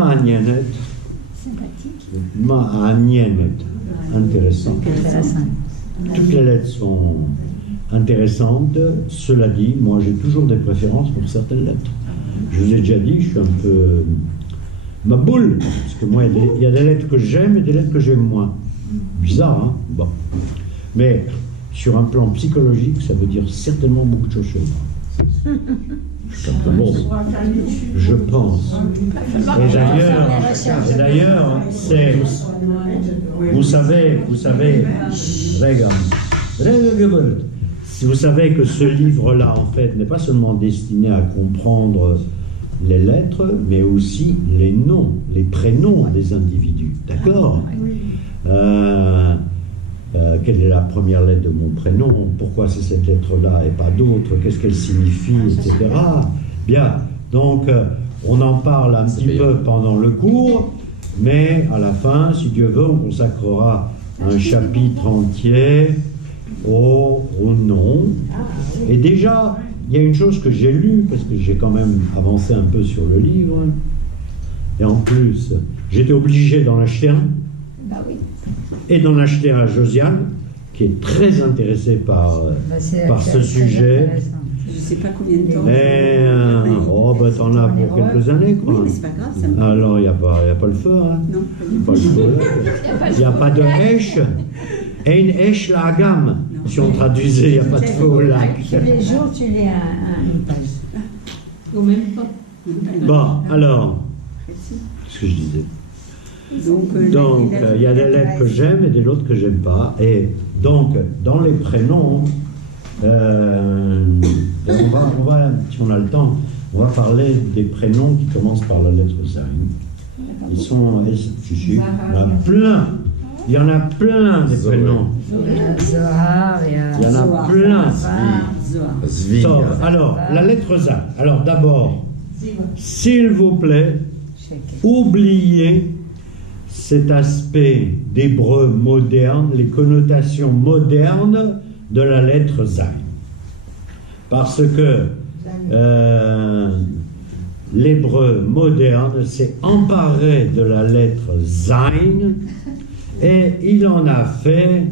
Ma'anienet. Sympathique. Ma'anienet. Intéressant. Toutes les lettres sont intéressantes. Cela dit, moi j'ai toujours des préférences pour certaines lettres. Je vous ai déjà dit, je suis un peu ma boule, parce que moi il y a des lettres que j'aime et des lettres que j'aime moins. Bizarre, hein? Bon. Mais sur un plan psychologique, ça veut dire certainement beaucoup de choses chez moi. Bon, je pense. Et d'ailleurs, c'est, vous savez, regarde, si vous savez que ce livre-là, en fait, n'est pas seulement destiné à comprendre les lettres, mais aussi les noms, les prénoms des individus. D'accord? Quelle est la première lettre de mon prénom? Pourquoi c'est cette lettre-là et pas d'autre? Qu'est-ce qu'elle signifie, etc. Bien, donc on en parle un petit peu pendant le cours, mais à la fin, si Dieu veut, on consacrera un chapitre entier au nom. Et déjà, il y a une chose que j'ai lue, parce que j'ai quand même avancé un peu sur le livre, et en plus, j'étais obligé d'en acheter un. Bah oui. Et d'en acheter un à Josiane, qui est très intéressée par ce sujet. Je ne sais pas combien de temps. Mais t'en as pour quelques années, quoi. Oui, mais c'est pas grave, ça me... Alors, il n'y a pas le feu, hein? Non, pas le feu. Il n'y a pas de Esch. Ein Esch la gamme. Si on traduisait, il n'y a pas de feu au lac. Tous les jours, tu lis une page. Ou même pas. Bon, alors, qu'est-ce que je disais? Donc, il y a des lettres que j'aime et des autres que j'aime pas. Et donc, dans les prénoms, on va, si on a le temps, on va parler des prénoms qui commencent par la lettre Zain. Ils sont, il y en a plein. Il y en a plein des prénoms. Zohar, il y en a plein. Zohar. Alors, la lettre Zain. Alors, d'abord, s'il vous plaît, oubliez cet aspect d'hébreu moderne, les connotations modernes de la lettre Zain. Parce que l'hébreu moderne s'est emparé de la lettre Zain et il en a fait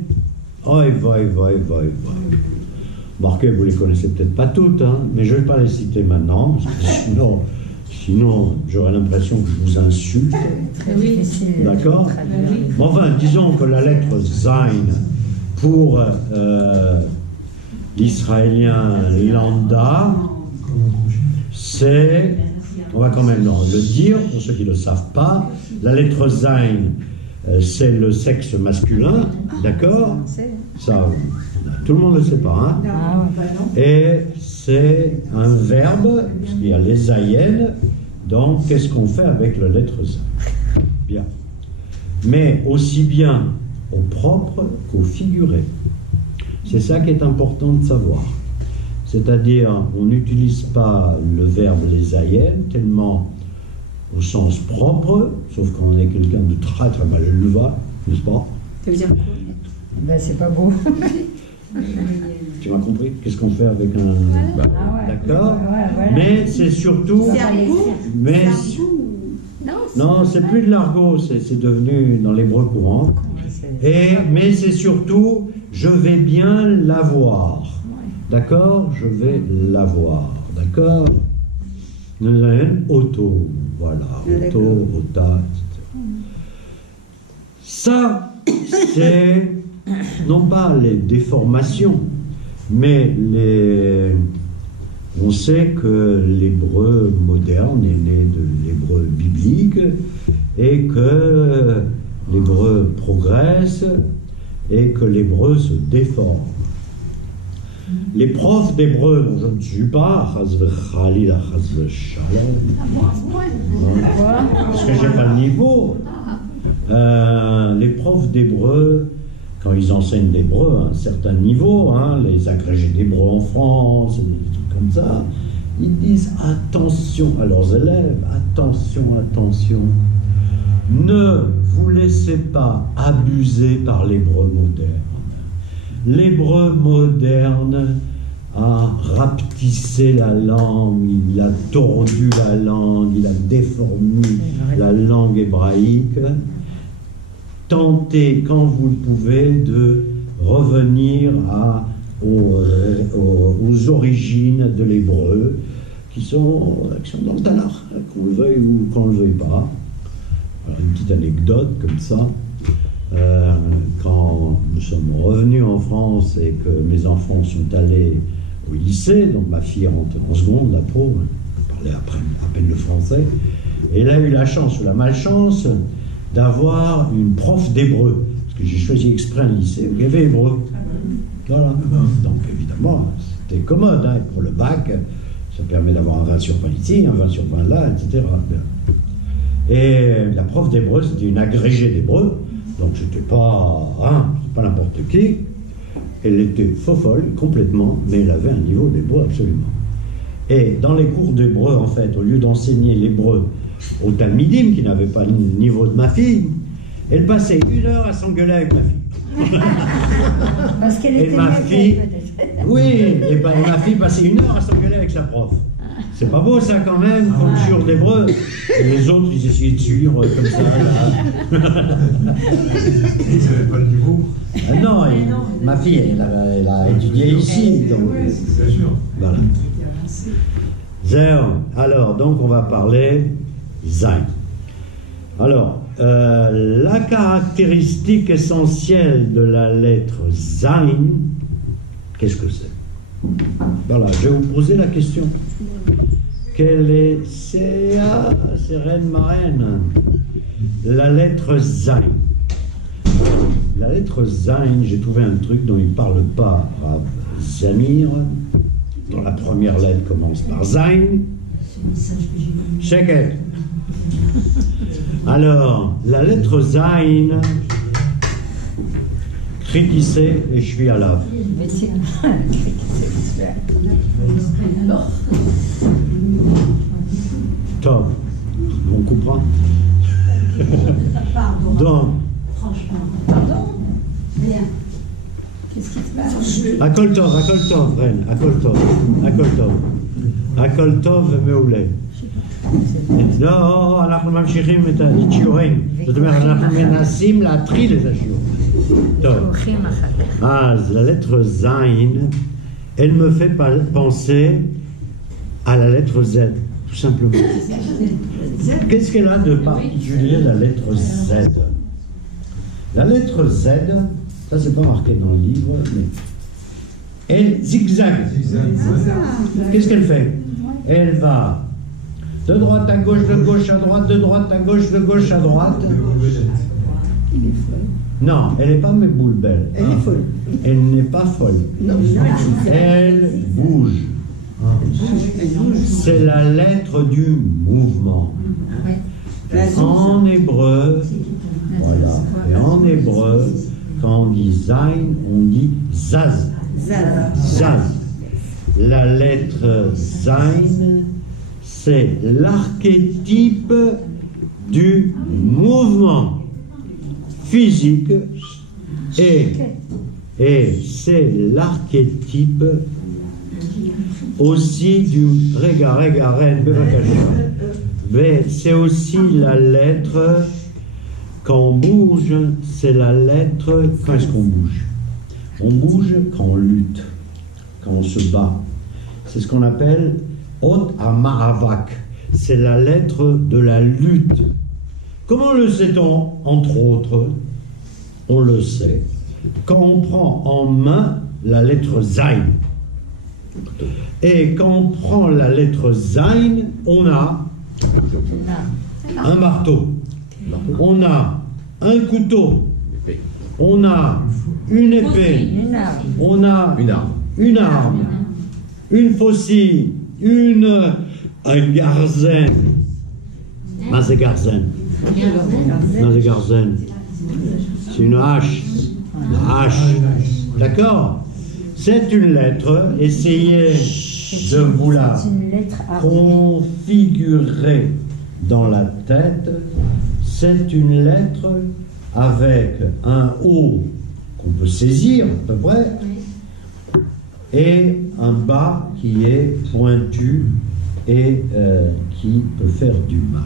Marquez, vous les connaissez peut-être pas toutes, hein, mais je ne vais pas les citer maintenant, parce que sinon j'aurais l'impression que je vous insulte. Très difficile. D'accord? Mais enfin, disons que la lettre Zain, pour l'israélien lambda, c'est, on va quand même le dire, pour ceux qui ne le savent pas, la lettre Zain, c'est le sexe masculin, d'accord? Ça, tout le monde ne le sait pas, hein? Et c'est un verbe, puisqu'il y a les aïennes, donc qu'est-ce qu'on fait avec la lettre Zain? Bien. Mais aussi bien au propre qu'au figuré. C'est ça qui est important de savoir. C'est-à-dire, on n'utilise pas le verbe les aïennes tellement au sens propre, sauf quand on est quelqu'un de très très mal élevé, n'est-ce pas? Ça veut dire quoi? Ben, c'est pas beau. Tu m'as compris? Qu'est-ce qu'on fait avec un... D'accord? Mais c'est surtout... Mais... Non, c'est plus de l'argot, c'est devenu dans l'hébreu courant. Mais c'est surtout, je vais bien l'avoir. D'accord? Je vais l'avoir. D'accord? Nous avons auto. Voilà. Auto, ota, etc. Ça, c'est non pas les déformations, mais on sait que l'hébreu moderne est né de l'hébreu biblique et que l'hébreu progresse et que l'hébreu se déforme. Les profs d'hébreu, dont je ne suis pas, parce que j'ai pas le niveau, les profs d'hébreu, quand ils enseignent l'hébreu à un certain niveau, hein, les agrégés d'hébreu en France, des trucs comme ça, ils disent attention à leurs élèves, attention, attention, ne vous laissez pas abuser par l'hébreu moderne. L'hébreu moderne a rapetissé la langue, il a tordu la langue, il a déformé la langue hébraïque. Tentez, quand vous le pouvez, de revenir aux origines de l'hébreu, qui sont dans le Tanakh, qu'on le veuille ou qu'on ne le veuille pas. Alors, une petite anecdote comme ça. Quand nous sommes revenus en France et que mes enfants sont allés au lycée, donc ma fille rentre en seconde, la pauvre, elle parlait à peine le français, et elle a eu la chance ou la malchance d'avoir une prof d'hébreu, parce que j'ai choisi exprès un lycée où il y avait hébreu. Voilà. Donc évidemment, c'était commode, hein, pour le bac, ça permet d'avoir un 20 sur 20 ici, un 20 sur 20 là, etc. Et la prof d'hébreu, c'était une agrégée d'hébreu, donc c'était pas n'importe qui. Elle était folle complètement, mais elle avait un niveau d'hébreu absolument. Et dans les cours d'hébreu, en fait, au lieu d'enseigner l'hébreu au talmidim, qui n'avait pas le niveau de ma fille, elle passait 1 heure à s'engueuler avec ma fille. Parce qu'elle était ma fille, peut-être. oui, et ma fille passait 1 heure à s'engueuler avec sa prof. C'est pas beau ça quand même, comme sur d'hébreu. Et les autres, ils essayaient de suivre comme ça. Là. Ils n'avaient pas le niveau. Ah non, ma fille, elle a étudié ici. Donc, c'est sûr. Voilà. Zéro. Alors, donc on va parler Zayn. Alors, la caractéristique essentielle de la lettre Zayn, qu'est-ce que c'est? Voilà, je vais vous poser la question. Quelle est... C'est reine marraine. La lettre Zayn. La lettre Zayn, j'ai trouvé un truc dont il ne parle pas Rav Zamir, dont la première lettre commence par Zayn. Sheket. Alors, la lettre Zayn, Krikissé et Shvi Alav. Top. On comprend. Donc, Pardon? Rien. Qu'est-ce qui se passe? Akol Tov, Reine, Akol Tov מעולה. לא, אנחנו ממשיכים את השיעורים. זאת אומרת, אנחנו מנסים להתחיל את השיעור. טוב. אז la lettre Zayn, elle me fait penser à la lettre Z, tout simplement. Qu'est-ce qu'elle a de particulier, la lettre Z? La lettre Z, ça c'est pas marqué dans le livre, mais elle zigzague. Qu'est-ce qu'elle fait? Elle va de droite à gauche à droite, de droite à gauche à droite. Non, elle n'est pas méboulbelle. Elle est folle. Elle n'est pas folle. Elle bouge. C'est la lettre du mouvement. En hébreu, voilà. Et en hébreu, quand on dit Zayn, on dit Zaz. Zaz. La lettre Zayn, c'est l'archétype du mouvement physique et c'est l'archétype aussi du c'est aussi la lettre quand on bouge, c'est la lettre quand est-ce qu'on bouge? On bouge quand on lutte, quand on se bat. C'est ce qu'on appelle Ot HaMa'avak. C'est la lettre de la lutte. Comment le sait-on? Entre autres, on le sait quand on prend en main la lettre Zayn. Et quand on prend la lettre Zayn, on a un marteau, on a un couteau, on a une épée, on a une arme, une faucille, un garzen. Non, c'est garzen. Non, c'est garzen. C'est une hache. La hache. D'accord? C'est une lettre. Essayez de vous la configurer dans la tête. C'est une lettre avec un O qu'on peut saisir à peu près, et un bas qui est pointu et qui peut faire du mal.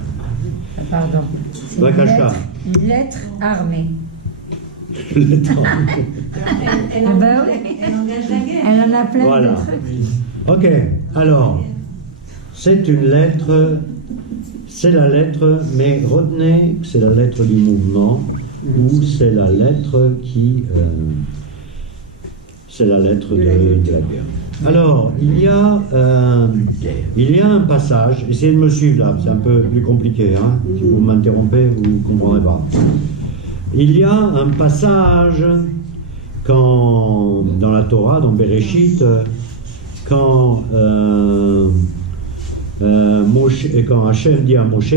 Pardon. C'est une lettre armée. Elle engage la guerre. Elle en a plein Voilà. de trucs. Ok, alors, c'est une lettre, c'est la lettre, mais retenez que c'est la lettre du mouvement, ou c'est la lettre qui... c'est la lettre de la guerre. Alors, il y a un passage, essayez de me suivre là, c'est un peu plus compliqué, hein. Si vous m'interrompez, vous ne comprendrez pas. Il y a un passage quand, dans la Torah, dans Bereshit, quand Hachem dit à Moshe,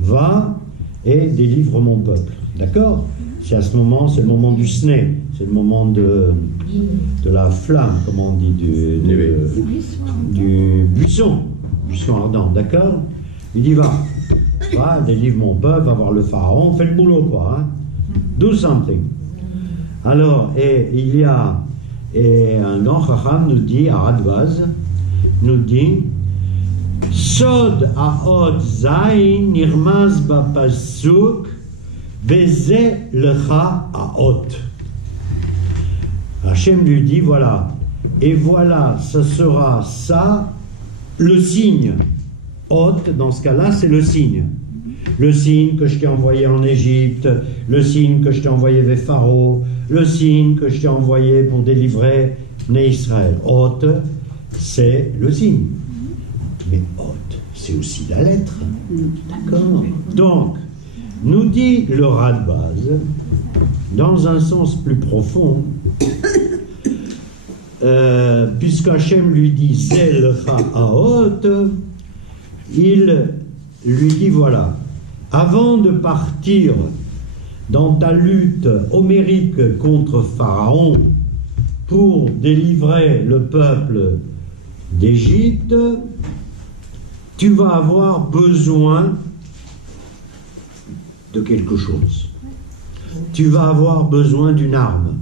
va et délivre mon peuple. D'accord? C'est à ce moment, c'est le moment du sné, c'est le moment de la flamme, comment on dit, du buisson ardent, d'accord? Il dit va, délivre mon peuple, va voir le pharaon, fais le boulot quoi, hein? Do something. Alors, et il y a, et un grand chacham nous dit, à Radbaz, nous dit, Sod haot zayin nirmaz bapasuk veze lecha haot. Hachem lui dit, voilà, et voilà, ça sera ça, le signe. Hot, dans ce cas-là, c'est le signe. Le signe que je t'ai envoyé en Égypte, le signe que je t'ai envoyé vers Pharaon, le signe que je t'ai envoyé pour délivrer né Israël. Hot, c'est le signe. Mais hot, c'est aussi la lettre. D'accord. Donc, nous dit le Radbaz, dans un sens plus profond, puisque Hachem lui dit Zel Ha'ot, il lui dit voilà, avant de partir dans ta lutte homérique contre Pharaon pour délivrer le peuple d'Égypte, tu vas avoir besoin de quelque chose. Tu vas avoir besoin d'une arme.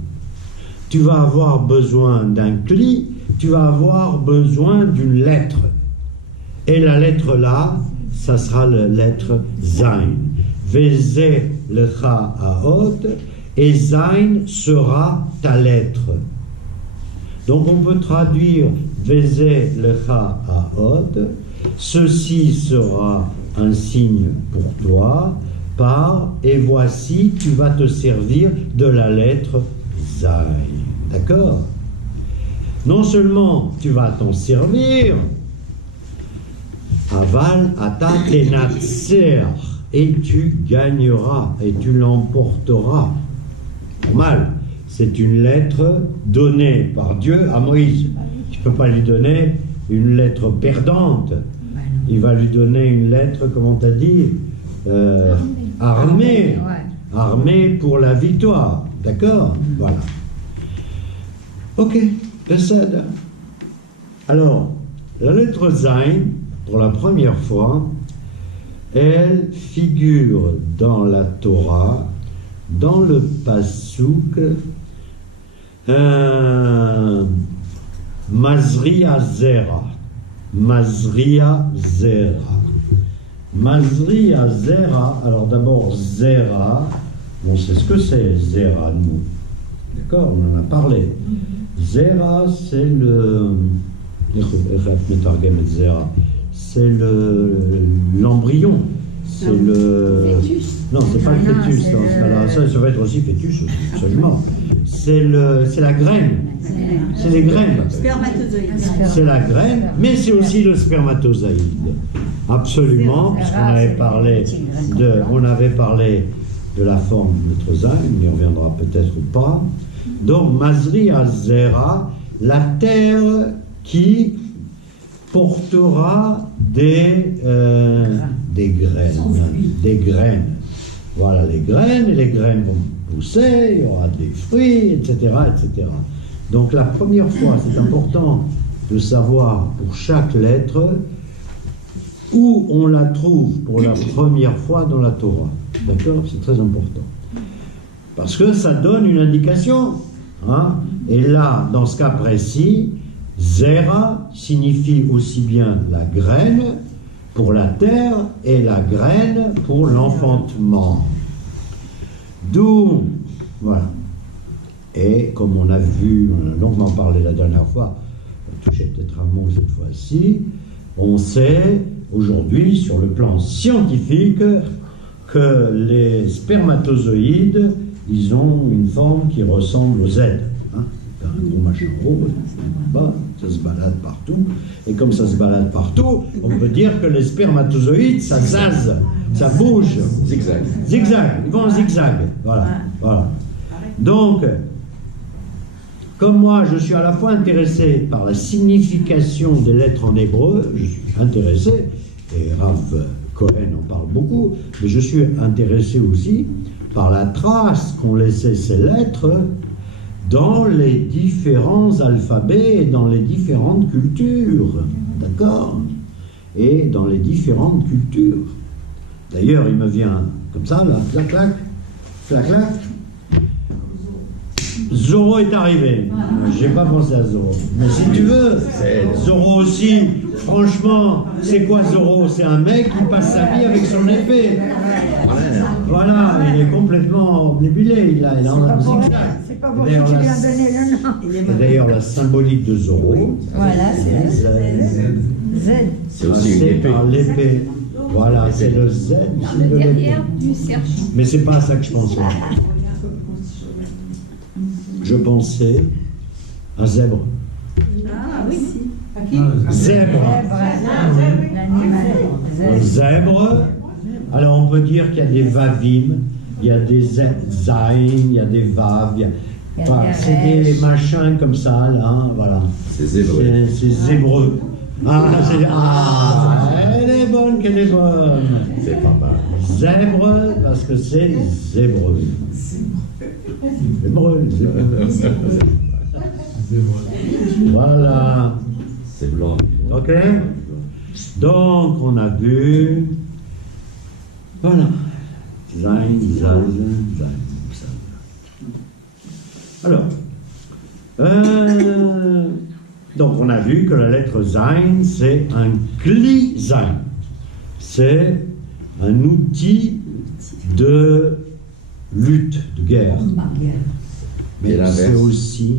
Tu vas avoir besoin d'un cli. Tu vas avoir besoin d'une lettre. Et la lettre là, ça sera la lettre Zain. Veze lecha haot, et Zain sera ta lettre. Donc on peut traduire Veze lecha haot, ceci sera un signe pour toi, par et voici tu vas te servir de la lettre Zain. D'accord? Non seulement tu vas t'en servir, Aval ata tenatser, et tu gagneras, et tu l'emporteras. Normal, c'est une lettre donnée par Dieu à Moïse. Tu ne peux pas lui donner une lettre perdante. Il va lui donner une lettre, comment tu as dit, armée. Armée pour la victoire. D'accord? Voilà. Ok, décède. Alors, la lettre Zain, pour la première fois, elle figure dans la Torah, dans le pasuk Mazria Zera. Mazria Zera. Mazria Zera, alors d'abord Zera, on sait ce que c'est Zera, nous. D'accord, on en a parlé. Zera, c'est c'est l'embryon. C'est le... Non, c'est pas le fœtus. Dans ce cas-là. Ça va être aussi fœtus, aussi, absolument. C'est la graine. C'est les graines. Spermatozoïde. C'est la graine, mais c'est aussi le spermatozoïde. Absolument, puisqu'on avait parlé de la forme de notre Zain, on y reviendra peut-être ou pas. Donc, Mazri Azera, la terre qui portera des graines. Voilà, les graines, et les graines vont pousser, il y aura des fruits, etc., etc. Donc, la première fois, c'est important de savoir pour chaque lettre où on la trouve pour la première fois dans la Torah. D'accord? C'est très important. Parce que ça donne une indication. Hein? Et là, dans ce cas précis, Zera signifie aussi bien la graine pour la terre et la graine pour l'enfantement. D'où, voilà. Et comme on a vu, on a longuement parlé la dernière fois, on touchait peut-être un mot cette fois-ci, on sait aujourd'hui, sur le plan scientifique, que les spermatozoïdes, ils ont une forme qui ressemble au Z. Hein, un gros machin rose, ça se balade partout. Et comme ça se balade partout, on peut dire que les spermatozoïdes, ça zaz, ça bouge. Zigzag. Zigzag, ils vont en zigzag. Voilà, voilà. Donc, comme moi, je suis à la fois intéressé par la signification des lettres en hébreu, je suis intéressé, et Rav Cohen en parle beaucoup, mais je suis intéressé aussi par la trace qu'ont laissé ces lettres dans les différents alphabets et dans les différentes cultures, d'accord? Et dans les différentes cultures. D'ailleurs, il me vient comme ça, là, clac, clac, clac, clac. Zorro est arrivé. J'ai pas pensé à Zorro. Mais si tu veux, Zorro aussi, franchement, c'est quoi Zorro? C'est un mec qui passe sa vie avec son épée. Voilà, il est complètement obnubilé. Il a un zigzag. C'est pas pour ça que tu lui as donné le nom. Et d'ailleurs, la symbolique de Zorro, Voilà, c'est Z. C'est aussi une c'est épée. par l'épée. Voilà, c'est le Z de l'épée. Derrière du sergent. Mais c'est pas à ça que je pensais. Je pensais à zèbre. Ah oui, si. Zèbre. L'animal. Zèbre. Alors on peut dire qu'il y a des vavim, il y a des zain, il y a des vav, enfin, c'est des machins comme ça, là, hein, voilà. C'est zébreux. C'est zébreux. Elle est bonne, qu'elle est bonne. C'est pas mal. Zèbre, parce que c'est zébreux. Zébreux, zébreux. Voilà. C'est blanc. Ok? Donc, on a vu. Voilà. Zain, zain, zain. Alors. Donc, on a vu que la lettre Zain, c'est un Kli Zain. C'est un outil de lutte, de guerre. Mais Et l'inverse. c'est aussi.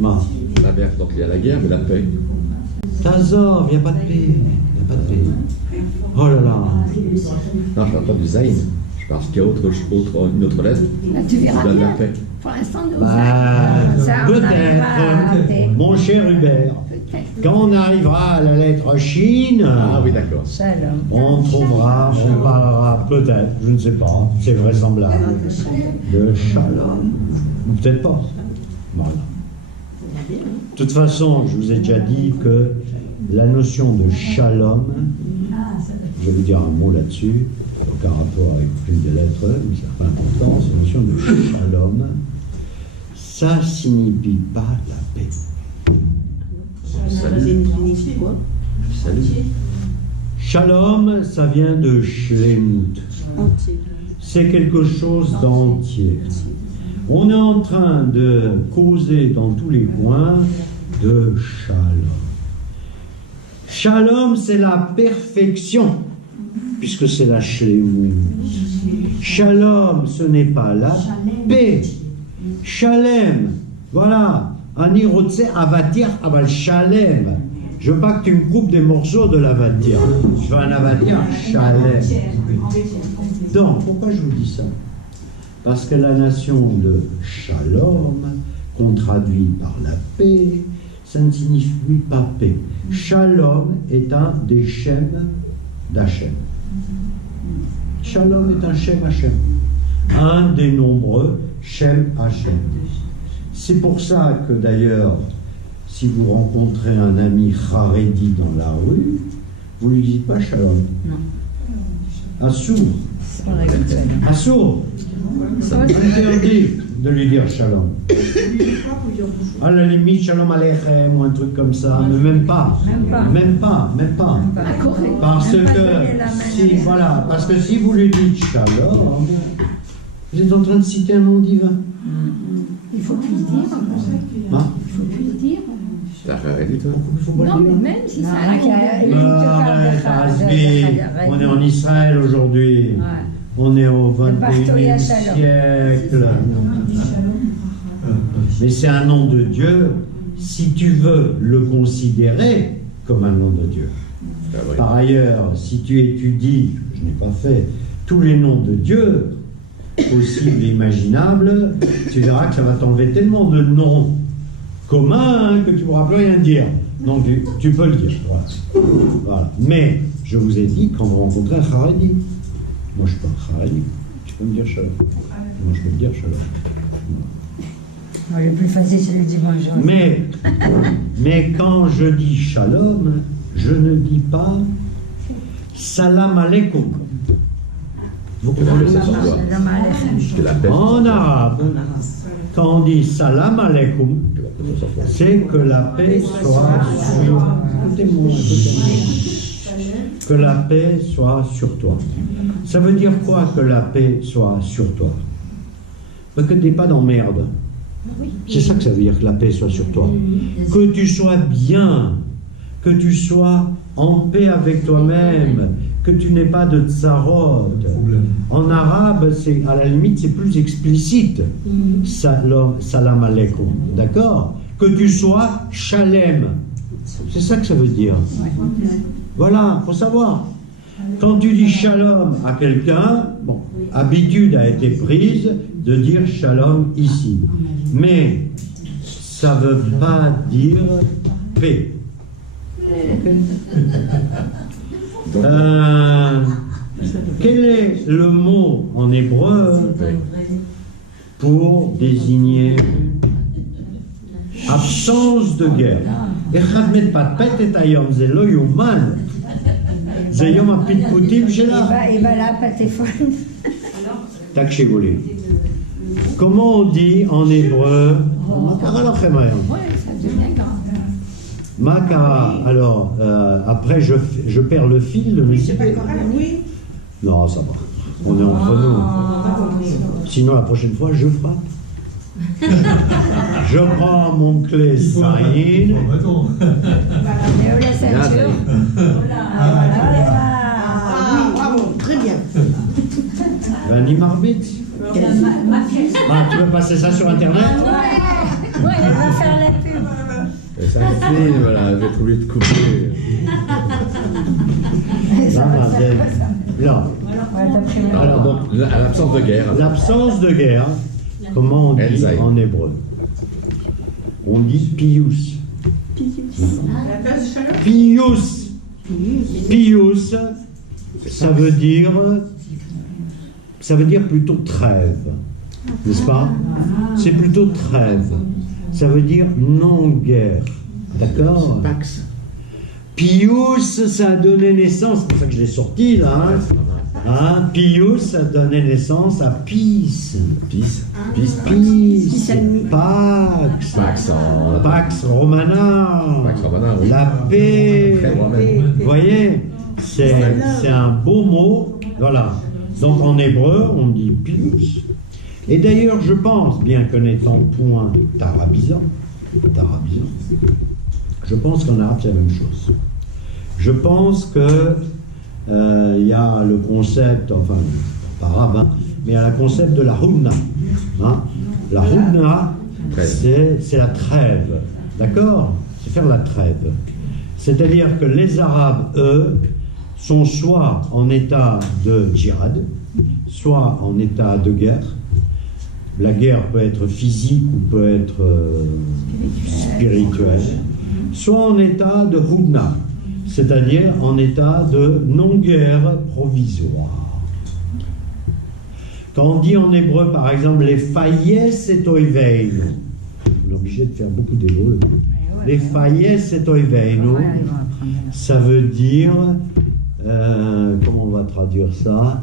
La guerre, donc il y a la guerre, mais la paix. Tazor, il n'y a pas de paix. Il n'y a pas de paix. Oh là là. Non, je parle pas du Zayn. Je pense qu'il y a une autre lettre Là, tu qui verras donne la bien. paix. Pour l'instant, nous Peut-être, mon cher Hubert, quand on arrivera à la lettre Chine, Ah oui, d'accord. Shalom. on trouvera, on parlera peut-être, je ne sais pas, c'est vraisemblable, de Shalom. Ou peut-être pas. Voilà. De toute façon, je vous ai déjà dit que la notion de Shalom, je vais vous dire un mot là-dessus, aucun rapport avec une des lettres, mais c'est pas important, cette notion de Shalom, ça signifie pas la paix. Salut. Salut. Shalom, ça vient de Shlemut. C'est quelque chose d'entier. On est en train de causer dans tous les coins de Shalom. Shalom, c'est la perfection, puisque c'est la Shlemut. Shalom, ce n'est pas la paix. Shalem, voilà. Ani rotse avatir aval shalem. Je veux pas que tu me coupes des morceaux de l'avatir. Je veux un avatir shalem. Donc, pourquoi je vous dis ça? Parce que la notion de shalom, qu'on traduit par la paix, ça ne signifie pas paix. Shalom est un des Shem d'Hachem. Shalom est un Shem Hachem. Un des nombreux Shem Hachem. C'est pour ça que d'ailleurs, si vous rencontrez un ami Haredi dans la rue, vous ne lui dites pas Shalom. Non. Assour. On a dit ça. Assour. Ça interdit de lui dire Shalom. À la limite, Shalom Aleichem ou un truc comme ça, mais même pas. Même pas. Même pas. Parce Même pas que, donner la main. si, voilà, parce que si vous lui dites Shalom, vous êtes en train de citer un nom divin. Il faut plus le dire. Hein? Il faut plus le dire. T'as dit toi? Non, mais même si ça arrive. On est en Israël aujourd'hui. On est au 21e siècle. Mais c'est un nom de Dieu si tu veux le considérer comme un nom de Dieu. Par ailleurs, si tu étudies, je n'ai pas fait, tous les noms de Dieu, possibles et imaginables, tu verras que ça va t'enlever tellement de noms communs que tu ne pourras plus rien dire. Donc tu peux le dire. Voilà. Mais je vous ai dit quand vous rencontrez un Haredi. Moi je ne suis pas un Haredi. Tu peux me dire Shalom. Moi je peux te dire Shalom. Moi, le plus facile, c'est de dire bonjour. Mais quand je dis Shalom, je ne dis pas Salam Aleikum. Vous comprenez ça? En arabe, quand on dit Salam Aleikum, c'est que la paix soit sur... Que la paix soit sur toi. Ça veut dire quoi que la paix soit sur toi? Que tu n'es pas dans merde. C'est ça que ça veut dire, que la paix soit sur toi. Que tu sois bien, que tu sois en paix avec toi-même, que tu n'aies pas de tsarot. En arabe, à la limite, c'est plus explicite. Salam aleikum. D'accord? Que tu sois shalem. C'est ça que ça veut dire. Voilà, il faut savoir. Quand tu dis shalom à quelqu'un, bon, habitude a été prise de dire shalom ici. Mais ça ne veut pas dire paix. Quel est le mot en hébreu pour désigner absence de guerre? Comment on dit en hébreu? Makara. Alors, après, je perds le fil de mes idées. Non, ça va. On est entre nous. Sinon, la prochaine fois, je frappe. Je prends mon clé Saïn. Très bien. Vanny Marbit. Tu veux passer ça sur Internet? Ouais, elle va faire la pub. Et ça fait, voilà, je vais être obligé de couper. Non. Alors, donc, l'absence de guerre. L'absence de guerre, comment on dit en hébreu? On dit pius. Pius. Pius, ça veut dire plutôt trêve, n'est-ce pas? C'est plutôt trêve. Ça veut dire non-guerre. D'accord? Pax. Pius, ça a donné naissance, c'est pour ça que je l'ai sorti là. Pius, ça a donné naissance à Peace. Peace. Pax. Pax Romana. Pax Romana, oui. La paix. Vous voyez, c'est un beau mot. Voilà. Donc en hébreu, on dit Pius. Et d'ailleurs, je pense, bien connaissant point tarabisant, je pense qu'en arabe, c'est la même chose. Je pense que il y a le concept, enfin, pas arabe, hein, mais il y a le concept de la hudna. Hein. La hudna, c'est la trêve. D'accord? C'est faire la trêve. C'est-à-dire que les Arabes, eux, sont soit en état de djihad, soit en état de guerre. La guerre peut être physique ou peut être spirituelle, soit en état de hudna, c'est-à-dire en état de non-guerre provisoire. Quand on dit en hébreu, par exemple, les fayes et oiveinu, on est obligé de faire beaucoup d'hébreu. Les fayes et oiveinu, ça veut dire, comment on va traduire ça?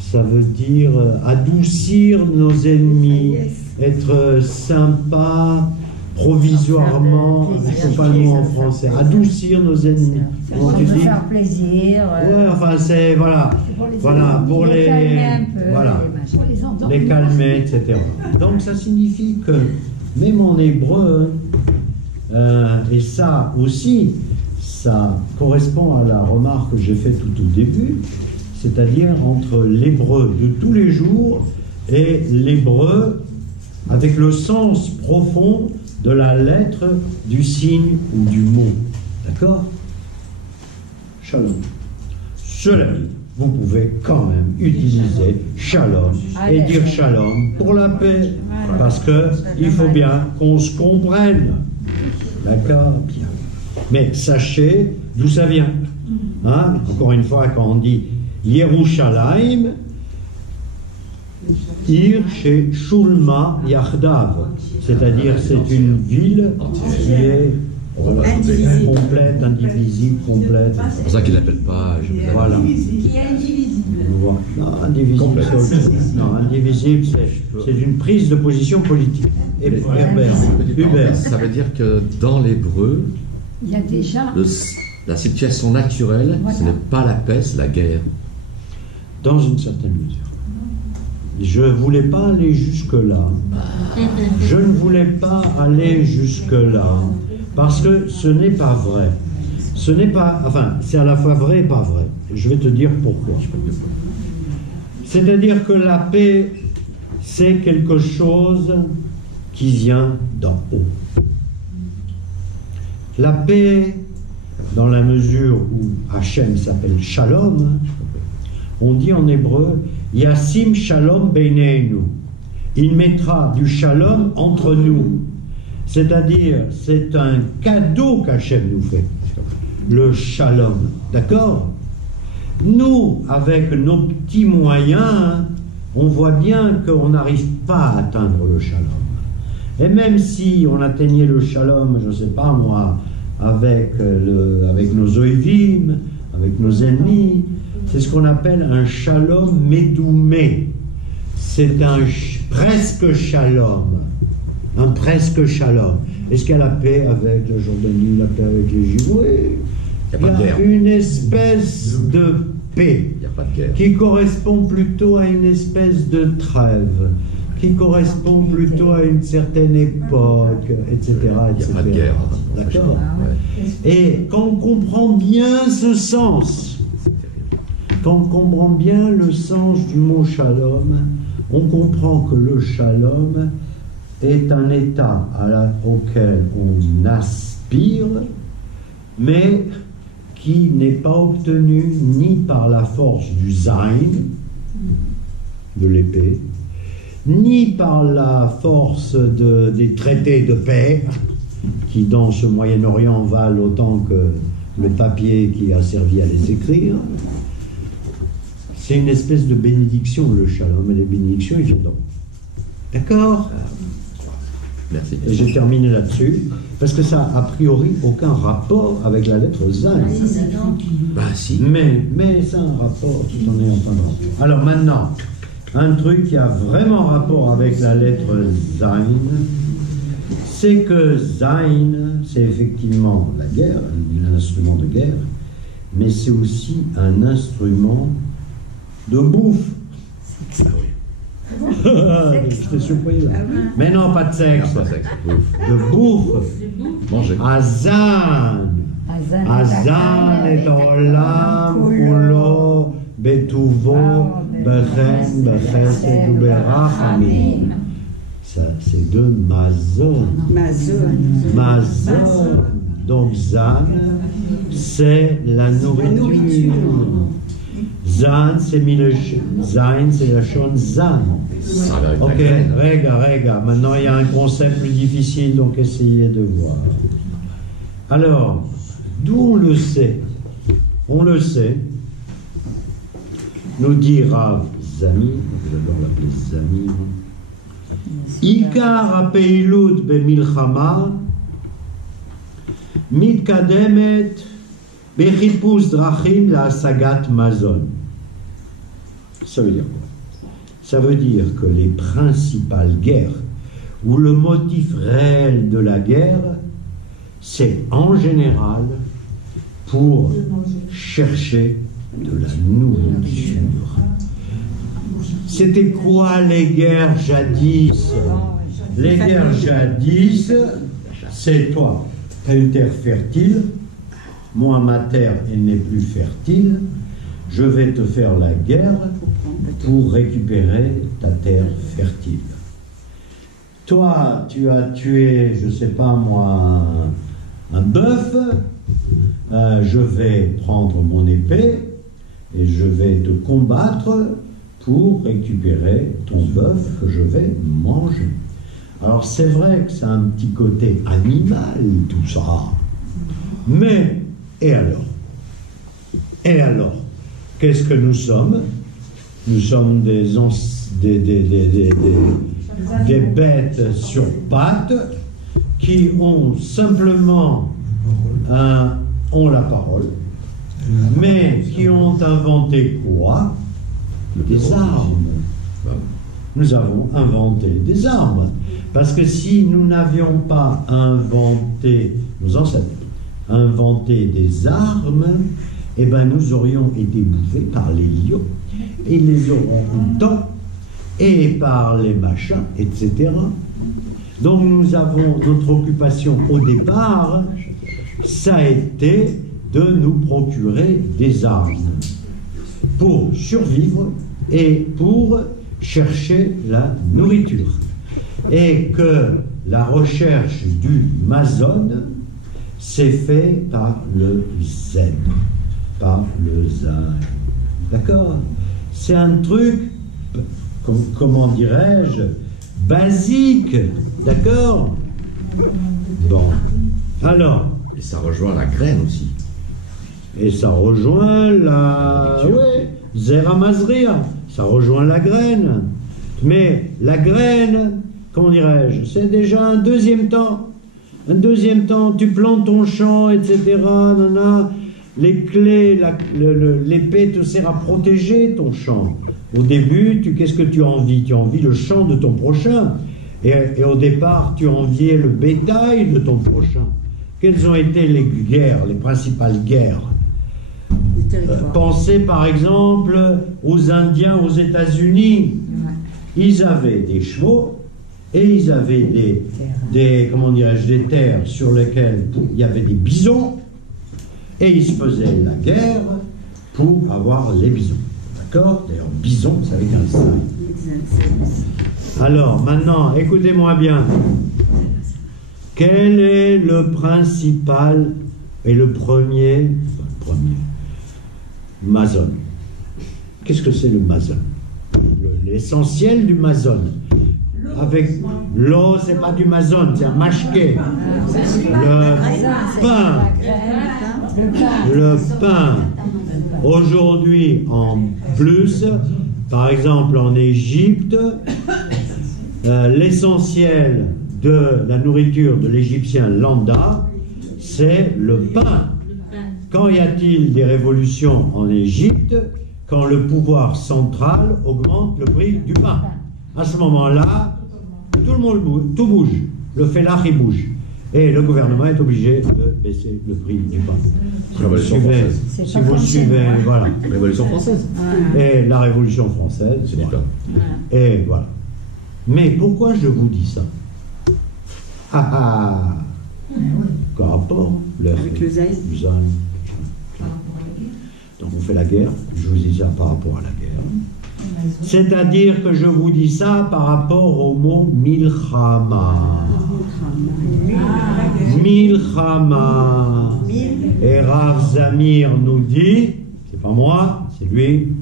Ça veut dire adoucir nos ennemis, être sympa provisoirement, je ne sais pas le mot en français, adoucir nos ennemis. Comment tu dis? Faire plaisir. Ouais, enfin c'est, voilà, pour les... Un peu, voilà. Pour les entendre. les calmer, etc. Donc ça signifie que même en hébreu, et ça aussi, ça correspond à la remarque que j'ai faite tout au début, c'est-à-dire entre l'hébreu de tous les jours et l'hébreu avec le sens profond de la lettre, du signe ou du mot. D'accord? Shalom. Cela dit, vous pouvez quand même utiliser shalom et dire shalom pour la paix, parce que il faut bien qu'on se comprenne. D'accord? Bien. Mais sachez d'où ça vient. Hein? Encore une fois, quand on dit Yerushalayim, Ir chez Shulma Yachdav, c'est-à-dire c'est une ville qui est complète, indivisible, complète. C'est pour ça qu'il l'appelle pas. Voilà. Qui est indivisible. Non, indivisible, non, indivisible, c'est une prise de position politique. Hubert. Ça veut dire que dans l'hébreu, Il y a déjà. la situation naturelle, ce n'est pas la paix, c'est la guerre. Dans une certaine mesure. Je ne voulais pas aller jusque-là. Je ne voulais pas aller jusque-là. Parce que ce n'est pas vrai. Ce n'est pas... Enfin, c'est à la fois vrai et pas vrai. Je vais te dire pourquoi. C'est-à-dire que la paix, c'est quelque chose qui vient d'en haut. La paix, dans la mesure où Hachem s'appelle Shalom, on dit en hébreu Yassim Shalom Beineinu. Il mettra du Shalom entre nous. C'est-à-dire, c'est un cadeau qu'Hachem nous fait. Le Shalom. D'accord? Nous, avec nos petits moyens, on voit bien qu'on n'arrive pas à atteindre le Shalom. Et même si on atteignait le Shalom, je ne sais pas moi, avec nos oivim, avec nos ennemis, c'est ce qu'on appelle un Shalom médoumé. C'est un presque Shalom. Un presque Shalom. Est-ce qu'il y a la paix avec la Jordanie, la paix avec les Juifs? Oui. Il y a une espèce de paix qui correspond plutôt à une espèce de trêve, qui correspond plutôt à une certaine époque, etc. Il n'y a pas de guerre. D'accord. Et quand on comprend bien ce sens, quand on comprend bien le sens du mot shalom, on comprend que le shalom est un état auquel on aspire, mais qui n'est pas obtenu ni par la force du Zain, de l'épée, ni par la force des traités de paix, qui dans ce Moyen-Orient valent autant que le papier qui a servi à les écrire. C'est une espèce de bénédiction, le shalom, et les bénédictions, ils viennent d'en haut. D'accord? Merci. Et j'ai terminé là-dessus, parce que ça a priori aucun rapport avec la lettre Zain. Bah si. Mais ça a un rapport tout en ayant pas de rapport. Alors maintenant, un truc qui a vraiment rapport avec la lettre Zain, c'est que Zain, c'est effectivement la guerre, un instrument de guerre, mais c'est aussi un instrument de bouffe. J'étais surpris là. Mais non, pas de sexe. De bouffe. Manger. Azan. Azan est olam kulo betuvo bechen bechesed uberachamim. Ça, c'est de mazon. Mazon. Donc Zan, c'est la nourriture. Zan, c'est Zain, c'est la chose Zan. Ok, rega. Maintenant, il y a un concept plus difficile, donc essayez de voir. Alors, d'où on le sait? On le sait, nous dit Rav Zami, j'adore l'appeler Zami. Ikar apeilut bemilchama mitkademet bechipus drachim la sagat mazon. Ça veut dire quoi? Ça veut dire que les principales guerres, où le motif réel de la guerre, c'est en général pour chercher de la nourriture. C'était quoi les guerres jadis? Les guerres jadis, c'est toi. Tu as une terre fertile, moi ma terre elle n'est plus fertile, je vais te faire la guerre pour récupérer ta terre fertile. Toi, tu as tué, je ne sais pas moi, un bœuf, je vais prendre mon épée et je vais te combattre pour récupérer ton bœuf que je vais manger. Alors c'est vrai que c'est un petit côté animal tout ça, mais et alors? Et alors? Qu'est-ce que nous sommes? Nous sommes des bêtes sur pattes qui ont simplement ont la parole, mais qui ont inventé quoi? Des armes. Nous avons inventé des armes. Parce que si nous n'avions pas inventé, nos ancêtres, inventé des armes, eh ben nous aurions été bouffés par les lions, et les orang-outans, et par les machins, etc. Donc nous avons, notre occupation au départ, ça a été de nous procurer des armes pour survivre et pour chercher la nourriture. Et que la recherche du Mazon s'est faite par le Zen, par le Zen. D'accord? C'est un truc, comment dirais-je, basique. D'accord? Bon. Alors. Et ça rejoint la graine aussi. Et ça rejoint la. Oui, Zera Mazria. Ça rejoint la graine. Mais la graine, comment dirais-je, c'est déjà un deuxième temps. Un deuxième temps, tu plantes ton champ, etc. Nana. Les clés, l'épée te sert à protéger ton champ. Au début, qu'est-ce que tu envies? Tu envies le champ de ton prochain. Et au départ, tu enviais le bétail de ton prochain. Quelles ont été les guerres, les principales guerres? Pensez par exemple aux Indiens aux États-Unis. Ils avaient des chevaux et ils avaient comment dirais-je, des terres sur lesquelles il y avait des bisons et ils se faisaient la guerre pour avoir les bisons. D'accord? D'ailleurs, bison, c'est avec un sein. Alors, maintenant, écoutez-moi bien. Quel est le principal et le premier Mazon? Qu'est-ce que c'est le Mazon? L'essentiel du Mazon. Avec l'eau, c'est pas du Mazon, c'est un mashké. Le pain. Aujourd'hui, en plus, par exemple en Égypte, l'essentiel de la nourriture de l'Égyptien lambda, c'est le pain. Quand y a-t-il des révolutions en Égypte? Quand le pouvoir central augmente le prix du pain. À ce moment-là, tout le monde bouge, tout bouge. Le fellach, il bouge. Et le gouvernement est obligé de baisser le prix du pain. Si vous suivez, voilà. Révolution française. Et la Révolution française. Voilà. Et voilà. Mais pourquoi je vous dis ça? Par rapport avec le Zayn. Donc on fait la guerre, je vous dis ça par rapport à la guerre. C'est-à-dire que je vous dis ça par rapport au mot milchama. Milchama. Et Rav Zamir nous dit, c'est pas moi, c'est lui,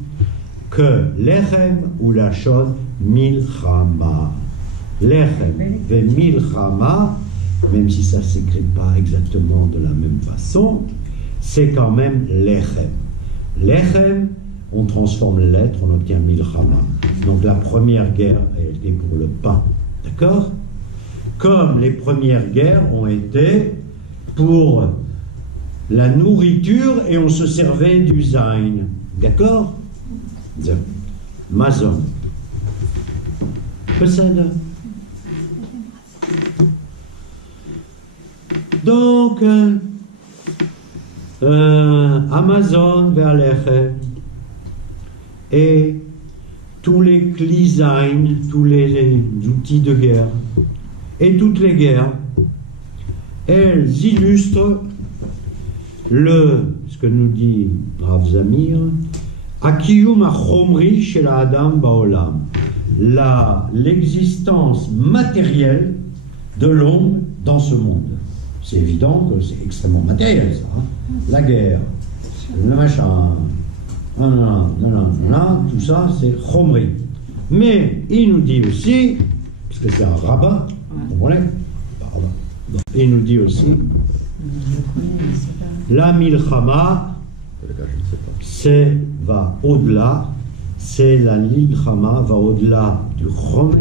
que lechem ou lachon milchama. Lechem ve milchama, même si ça ne s'écrit pas exactement de la même façon, c'est quand même lechem. Lechem, on transforme les lettres, on obtient milchama. Donc la première guerre a été pour le pain. D'accord? Comme les premières guerres ont été pour la nourriture et on se servait du zayn. D'accord? Mazon. Possède. Donc, Amazon vers l'Echem. Et tous les klizain, tous les outils de guerre, et toutes les guerres, elles illustrent ce que nous dit Rav Zamir, Akiyum achomri shel Adam baolam, l'existence matérielle de l'homme dans ce monde. C'est évident que c'est extrêmement matériel, ça. Hein. La guerre, le machin, tout ça, c'est chomri. Mais il nous dit aussi, parce que c'est un rabbin, vous comprenez? Il nous dit aussi, la milchama, va au-delà, c'est la milchama va au-delà du chomer,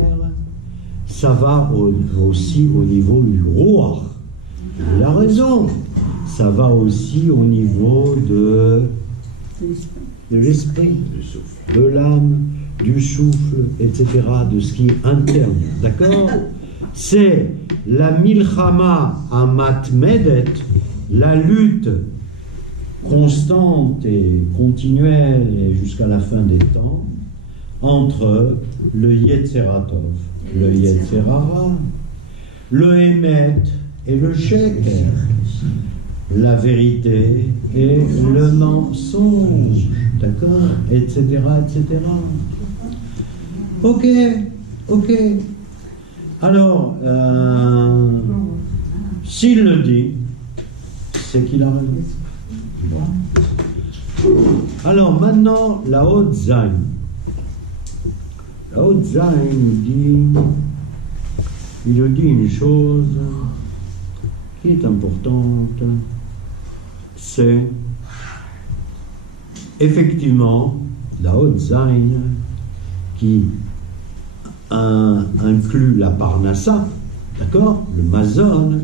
ça va aussi au niveau du ruach. Il a raison, ça va aussi au niveau de l'esprit, de l'âme, du souffle, etc., de ce qui est interne, d'accord? C'est la milchama amatmedet, la lutte constante et continuelle et jusqu'à la fin des temps entre le Yetzeratov, le Yetzerara, le Emet et le Sheker, la vérité et le mensonge, d'accord, etc., etc. Ok. Alors, s'il le dit, c'est qu'il a raison. Bon. Alors maintenant, la Haute Zain. La Haute Zain il nous dit une chose qui est importante, c'est effectivement la Haute Zain qui inclut la Parnassa, d'accord, le Mazon,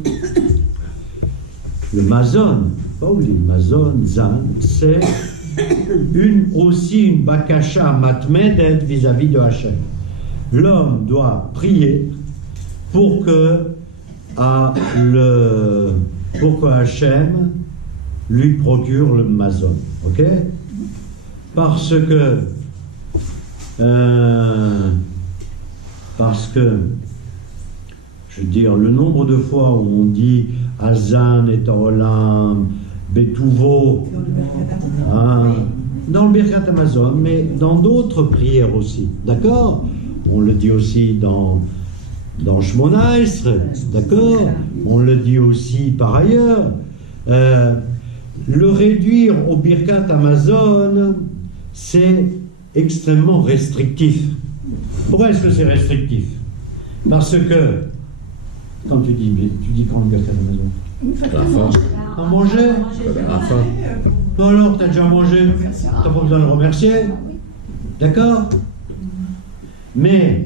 pas oublier, Mazon, Zan, c'est aussi une bakasha matmedet vis-à-vis de Hachem. L'homme doit prier pour que Hachem lui procure le Mazon, ok? Parce que je veux dire, le nombre de fois où on dit Azan et Olam, Betuvo, dans le Birkat Amazon, mais dans d'autres prières aussi, d'accord? On le dit aussi dans Shmona Esrei, d'accord? On le dit aussi par ailleurs. Le réduire au Birkat Amazon, c'est extrêmement restrictif. Pourquoi est-ce que c'est restrictif? Parce que, quand tu dis quand le Birkat Amazon? À la fin. T'as mangé? À la fin. Non, alors, t'as déjà mangé? T'as pas besoin de le remercier? D'accord? Mais,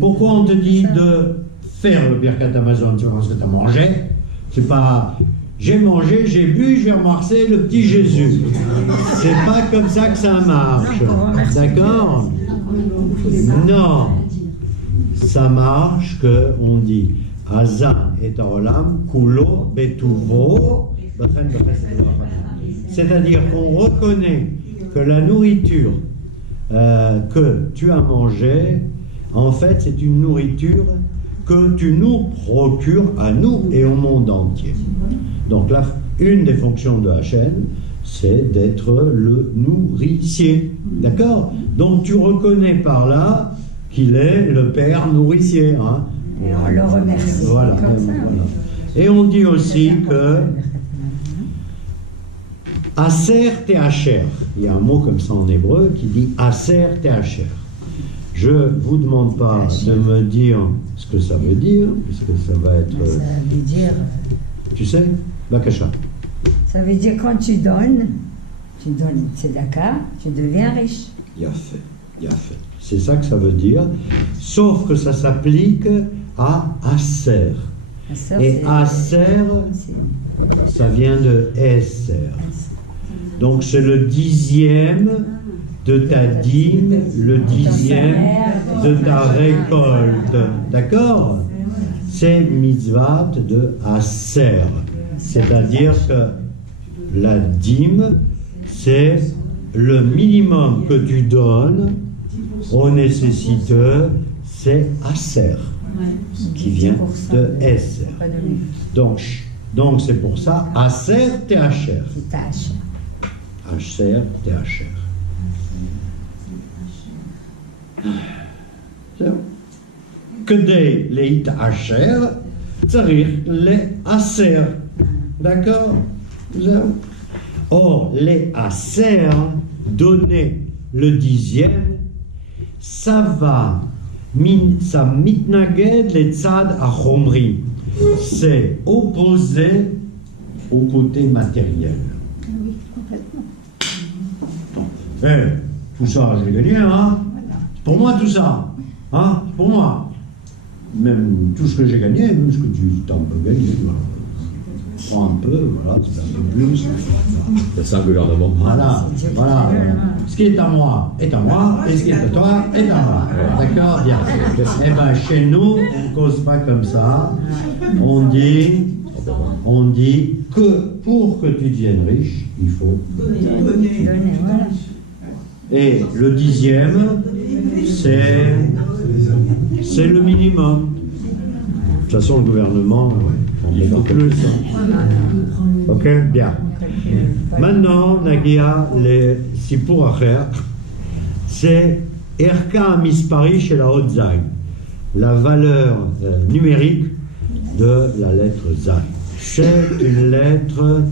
pourquoi on te dit de faire le Birkat Amazon? Tu vois, parce que t'as mangé? C'est pas... J'ai mangé, j'ai bu, j'ai remercié le petit Jésus. C'est pas comme ça que ça marche. D'accord? Non. Ça marche qu'on dit Azan et Olam, Kulo, Betuvo. C'est-à-dire qu'on reconnaît que la nourriture que tu as mangée, en fait, c'est une nourriture que tu nous procures à nous et au monde entier. Donc, une des fonctions de Hachem, c'est d'être le nourricier. D'accord? Donc, tu reconnais par là qu'il est le Père nourricier. Hein? Et on le remercie. Voilà. Et on dit aussi que Aser Tehacher, il y a un mot comme ça en hébreu qui dit Aser Tehacher. Je ne vous demande pas de me dire ce que ça veut dire, puisque ça va être... Ça veut dire... Tu sais? Bakasha. Ça veut dire quand tu donnes tzedaka, tu deviens riche. Yafé. C'est ça que ça veut dire, sauf que ça s'applique à Aser. Et Aser, ça vient de Esser. Donc c'est le 10e de ta dîme, le 10e de ta récolte. D'accord? C'est mitzvah de Aser. C'est-à-dire que la dîme, c'est le minimum que tu donnes Au nécessiteux, c'est aser, qui vient de eser. Donc c'est pour ça, aser teacher. Aser teacher. כדי להתעשר צריך לעשר, d'accord? Or, לעשר, donner le dixième, ça מתנגד לצד החומרי, c'est opposé au côté matériel. Oui, complètement. Tout ça, je l'ai gagné, hein? Pour moi, tout ça, hein? Pour moi. Même tout ce que j'ai gagné, même ce que tu as un peu gagné, voilà. Prends un peu, voilà, c'est un peu plus. C'est un gouvernement. Voilà, voilà. Ce qui est à moi est à moi, et ce qui est à toi est à moi. D'accord? Bien. Eh bien, chez nous, on ne cause pas comme ça. On dit que pour que tu deviennes riche, il faut donner. Et le dixième, c'est le minimum. De toute façon, le gouvernement en met beaucoup plus. Ok, bien. Maintenant, Nagia, les Sipur Acher, c'est Erka Mispari chez la haute Zayn, la valeur numérique de la lettre Zayn. C'est une lettre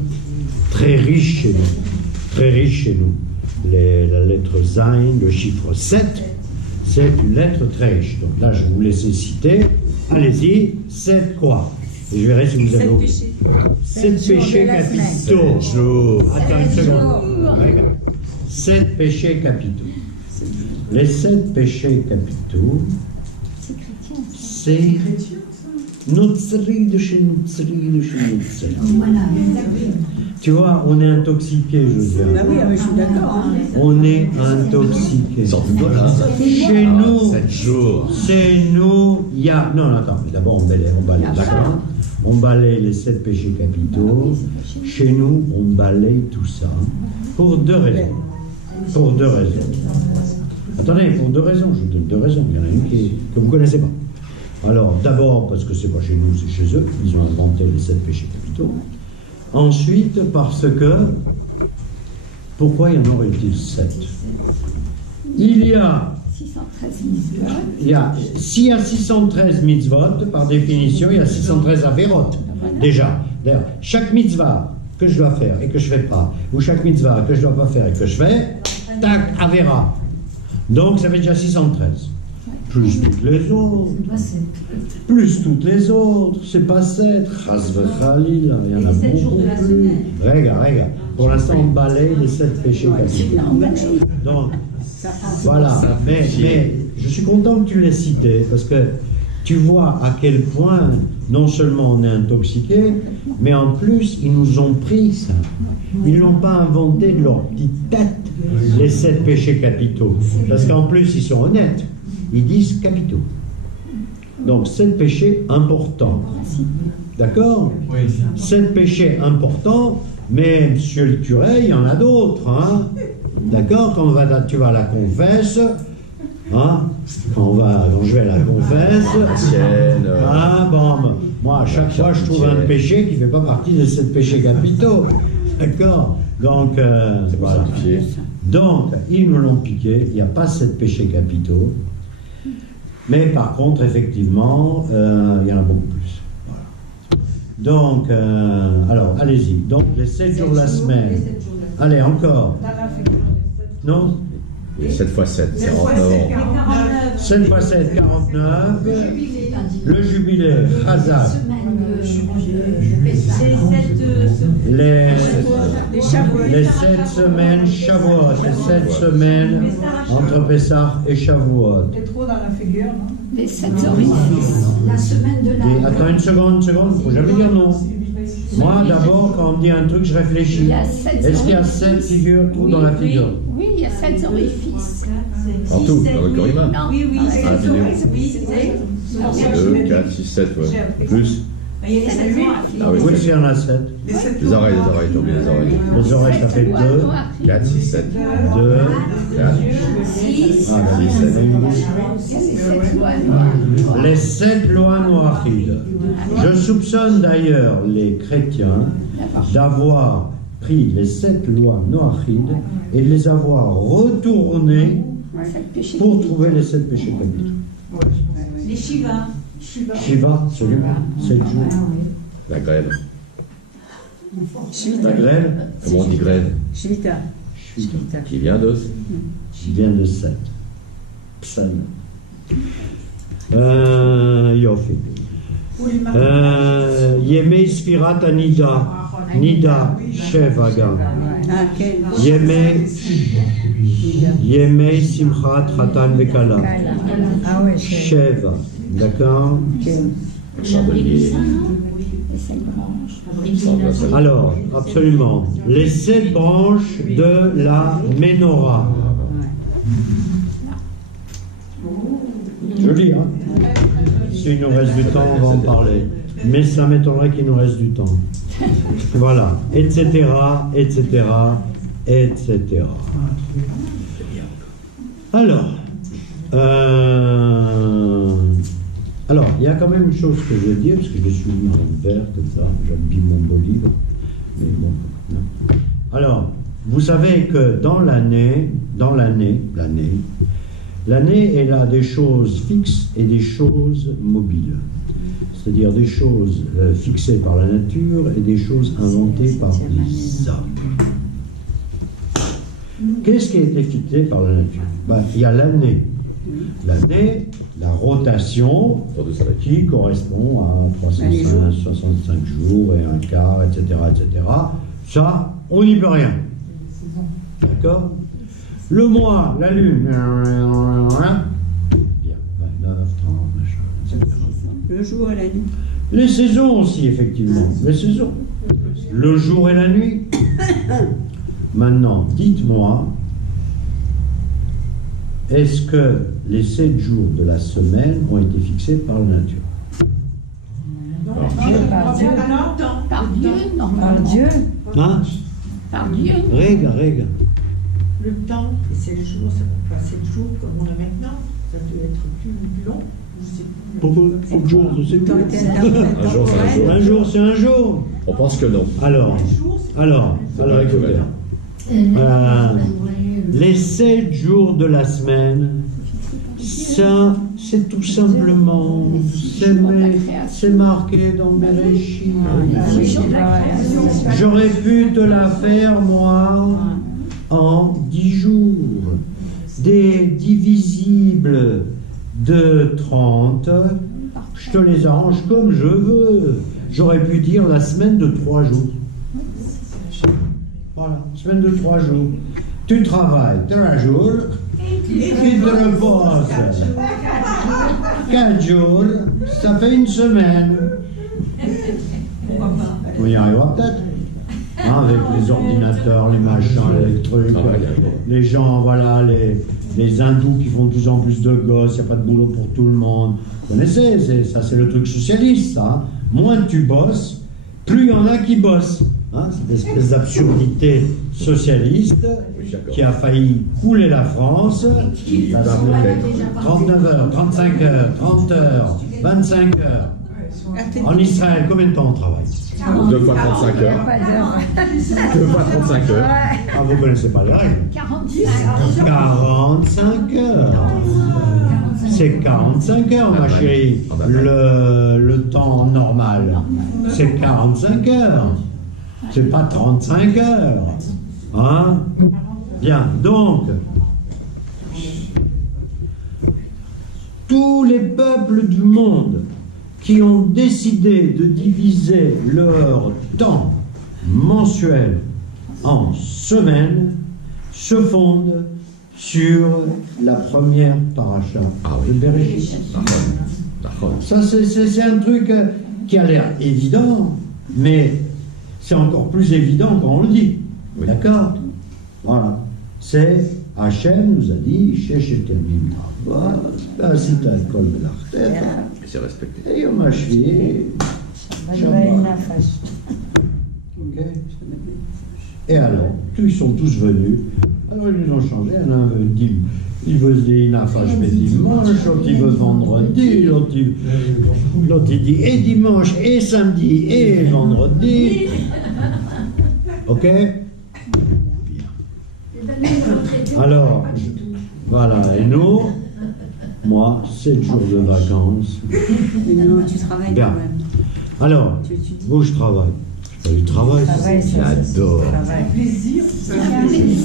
très riche chez nous. Très riche chez nous. La lettre Zayn, le chiffre 7, c'est une lettre très riche. Donc là, je vais vous laisser citer. Allez-y, 7 quoi? Et je verrai si vous avez oublié. 7 péchés capitaux. Attends une seconde. Regarde. 7 péchés capitaux. Les 7 péchés capitaux, c'est Nutzri de chez Nutzri de chez Nutzri. Tu vois, on est intoxiqué, je veux dire. Ah oui, mais je suis d'accord. Hein. On est intoxiqué. Sans plus voilà. Chez nous, 7 jours. chez nous, il y a... Non, attends, mais d'abord on balaye, d'accord? On balaye les 7 péchés capitaux. Chez nous, on balaye tout ça pour 2 raisons. Pour 2 raisons. Attendez, pour 2 raisons, je vous donne 2 raisons. Il y en a une que vous ne connaissez pas. Alors, d'abord, parce que c'est pas chez nous, c'est chez eux. Ils ont inventé les 7 péchés capitaux. Ensuite, parce que... Pourquoi y en aurait-il 7? Il y a... 613 mitzvot. S'il y a 613 mitzvot, par définition, il y a 613 averot. Déjà. D'ailleurs, chaque mitzvah que je dois faire et que je ne fais pas, ou chaque mitzvah que je ne dois pas faire et que je fais, tac, avera. Donc, ça fait déjà 613. Plus toutes les autres. Plus toutes les autres. C'est pas 7. Chasvechalil, il y en a beaucoup plus. Regarde. Pour l'instant, on balaye les 7 péchés capitaux. Donc, voilà. Mais je suis content que tu l'aies cité, parce que tu vois à quel point, non seulement on est intoxiqué, mais en plus, ils nous ont pris ça. Ils n'ont pas inventé de leur petite tête, les 7 péchés capitaux. Parce qu'en plus, ils sont honnêtes. Ils disent capitaux. Donc, 7 péchés importants. D'accord? Oui. 7 péchés importants, mais monsieur le curé, il y en a d'autres. Hein? D'accord? Quand tu vas à la confesse, hein? Quand je vais à la confesse, moi, à chaque fois, je trouve un péché qui ne fait pas partie de 7 péchés capitaux. D'accord? Donc, voilà. Donc, ils nous l'ont piqué. Il n'y a pas 7 péchés capitaux. Mais par contre, effectivement, il y en a beaucoup plus. Voilà. Donc, alors, allez-y. Donc, les 7 jours de la semaine. Allez, encore. Non? 7 x 7, c'est 49 ans. 7 x 7, 49. Le jubilé, Chazak. Les 7 semaines Shavuot, les 7 semaines entre Pessah et Shavuot. C'est trop dans la figure, non? Les 7 orifices. La semaine de la... Attends une seconde, il ne faut jamais dire non. Moi, d'abord, quand on me dit un truc, je réfléchis. Est-ce qu'il y a 7 figures trous dans la figure? Oui, il y a 7 orifices. Partout, dans le corps humain. Non. Oui, Ah, 2, 4, 6, 7, ouais. Plus. Il y a les 7 mois. Ah oui, Oui, il y en a 7. Les oreilles, t'as oublié les oreilles. Les oreilles, ça fait 2. 4, 6, 7. 2. 4, 6. Ah, 7. les 7 lois noachides. Je soupçonne d'ailleurs les chrétiens d'avoir pris les 7 lois noachides et de les avoir retournées pour trouver les 7 péchés capitaux. Les Shiva. Shiva, absolument, 7 jours. La grêle. La grêle, Comment on dit grêle? Shvita. Qui vient de vient de 7. Psalm. Yofi. Yemei Sfirat Anida. Nida Shevaga. Yemei Simchat Chatan Vekala. Ah oui, Sheva. D'accord? chandelier. Alors, absolument. Les 7 branches de la Ménorah. Joli, hein? S'il nous reste du temps, on va en parler. Mais ça m'étonnerait qu'il nous reste du temps. Voilà, etc., etc., etc. Alors, il y a quand même une chose que je veux dire, parce que je suis mis en vert comme ça, j'habille mon beau livre. Mais bon, non. Alors, vous savez que dans l'année, elle a des choses fixes et des choses mobiles. C'est-à-dire des choses fixées par la nature et des choses inventées par les hommes. Qu'est-ce qui a été fixé par la nature? Il y a l'année. L'année, la rotation, qui correspond à 365 jours et un quart, etc., etc. Ça, on n'y peut rien. D'accord? Le mois, la lune, bien, 29, 30, machin, etc. Le jour et la nuit. Les saisons aussi, effectivement. Les saisons. Le jour et la nuit. Maintenant, dites-moi, est-ce que les 7 jours de la semaine ont été fixés par la nature? Par Dieu. Par Dieu, non. Par Dieu. Hein? Par Dieu. Rega. Le temps, et c'est le jour, c'est pas 7 jours comme on a maintenant, ça doit être plus long. Pourquoi faut jour, c'est tout. Un jour, c'est un jour. Un jour, c'est un jour. On pense que non. Alors, écoutez. Les 7 jours de la semaine, ça, c'est tout simplement, c'est marqué dans Bereshit. J'aurais pu te la faire, moi, en 10 jours. Des divisibles de 30, je te les arrange comme je veux. J'aurais pu dire la semaine de 3 jours. Voilà, semaine de 3 jours. Tu travailles 3 jours, tu te reposes 4 jours, ça fait une semaine. On y arrivera peut-être. Avec les ordinateurs, les machins, les trucs, les gens, voilà, les hindous qui font de plus en plus de gosses, il n'y a pas de boulot pour tout le monde. Vous connaissez, ça c'est le truc socialiste, ça. Moins tu bosses, plus il y en a qui bossent. Hein, cette espèce d'absurdité socialiste qui a failli couler la France. 39 heures, 35 heures, 30 heures, 25 heures. En Israël, combien de temps on travaille? 2 fois 35 heures. 2 fois 35 heures. Ah, vous ne connaissez pas les règles. 45 heures. C'est 45 heures, ma chérie. Le temps normal, c'est 45 heures. C'est pas 35 heures. Hein? Bien, donc, tous les peuples du monde qui ont décidé de diviser leur temps mensuel en semaines se fondent sur la première paracha de Bereshit. Ça, c'est un truc qui a l'air évident, mais c'est encore plus évident quand on le dit. Oui. D'accord? Voilà. C'est Hachem nous a dit Et c'est respecté. et Yom HaShvi, Ok. Et alors, ils sont tous venus. Alors ils nous ont changé. Il y en a un dit, il veut dire nafash mais dimanche, l'autre il veut vendredi, l'autre il dit et dimanche, et samedi, et vendredi. Ok. Alors, voilà, et nous, moi, 7 jours de vacances. Mais non, tu travailles Bien. quand même. Alors, où je travaille? Je travaille, j'adore. Plaisir.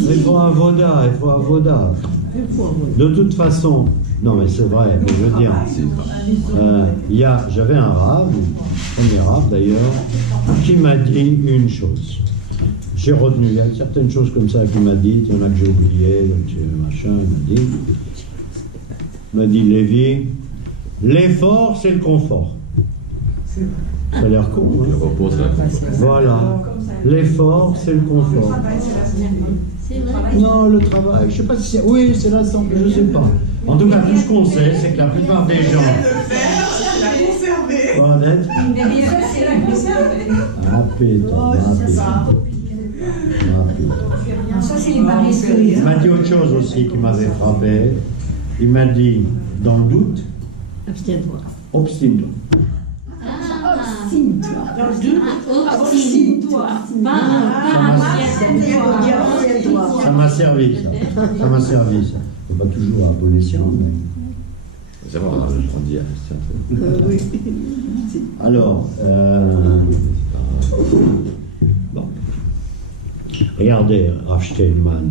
Il faut un voda, il faut un voda. De toute façon, non mais c'est vrai, mais je veux dire, j'avais un rave, premier rave d'ailleurs, qui m'a dit une chose. J'ai retenu, il y a certaines choses comme ça qu'il m'a dit, il y en a que j'ai oublié, machin, il m'a dit, Lévi, l'effort c'est le confort. Ça a l'air con, Le hein? repos, c'est la confort. Voilà, l'effort c'est le confort. Non, le travail, je sais pas si c'est... Oui, c'est la santé, je sais pas. En tout cas, tout ce qu'on sait, c'est que la plupart des gens... Pas honnête. Ah, putain, Ça, c'est les paris. il m'a dit autre chose aussi qui m'avait frappé. Il m'a dit, dans le doute, Abstiens-toi. obstine-toi. Obstine-toi. Ça m'a servi, ça. Ça m'a servi, ça. C'est pas toujours à bon escient, mais... C'est vrai, on dit Christian. Alors, bon. Regardez, Rav Steinman.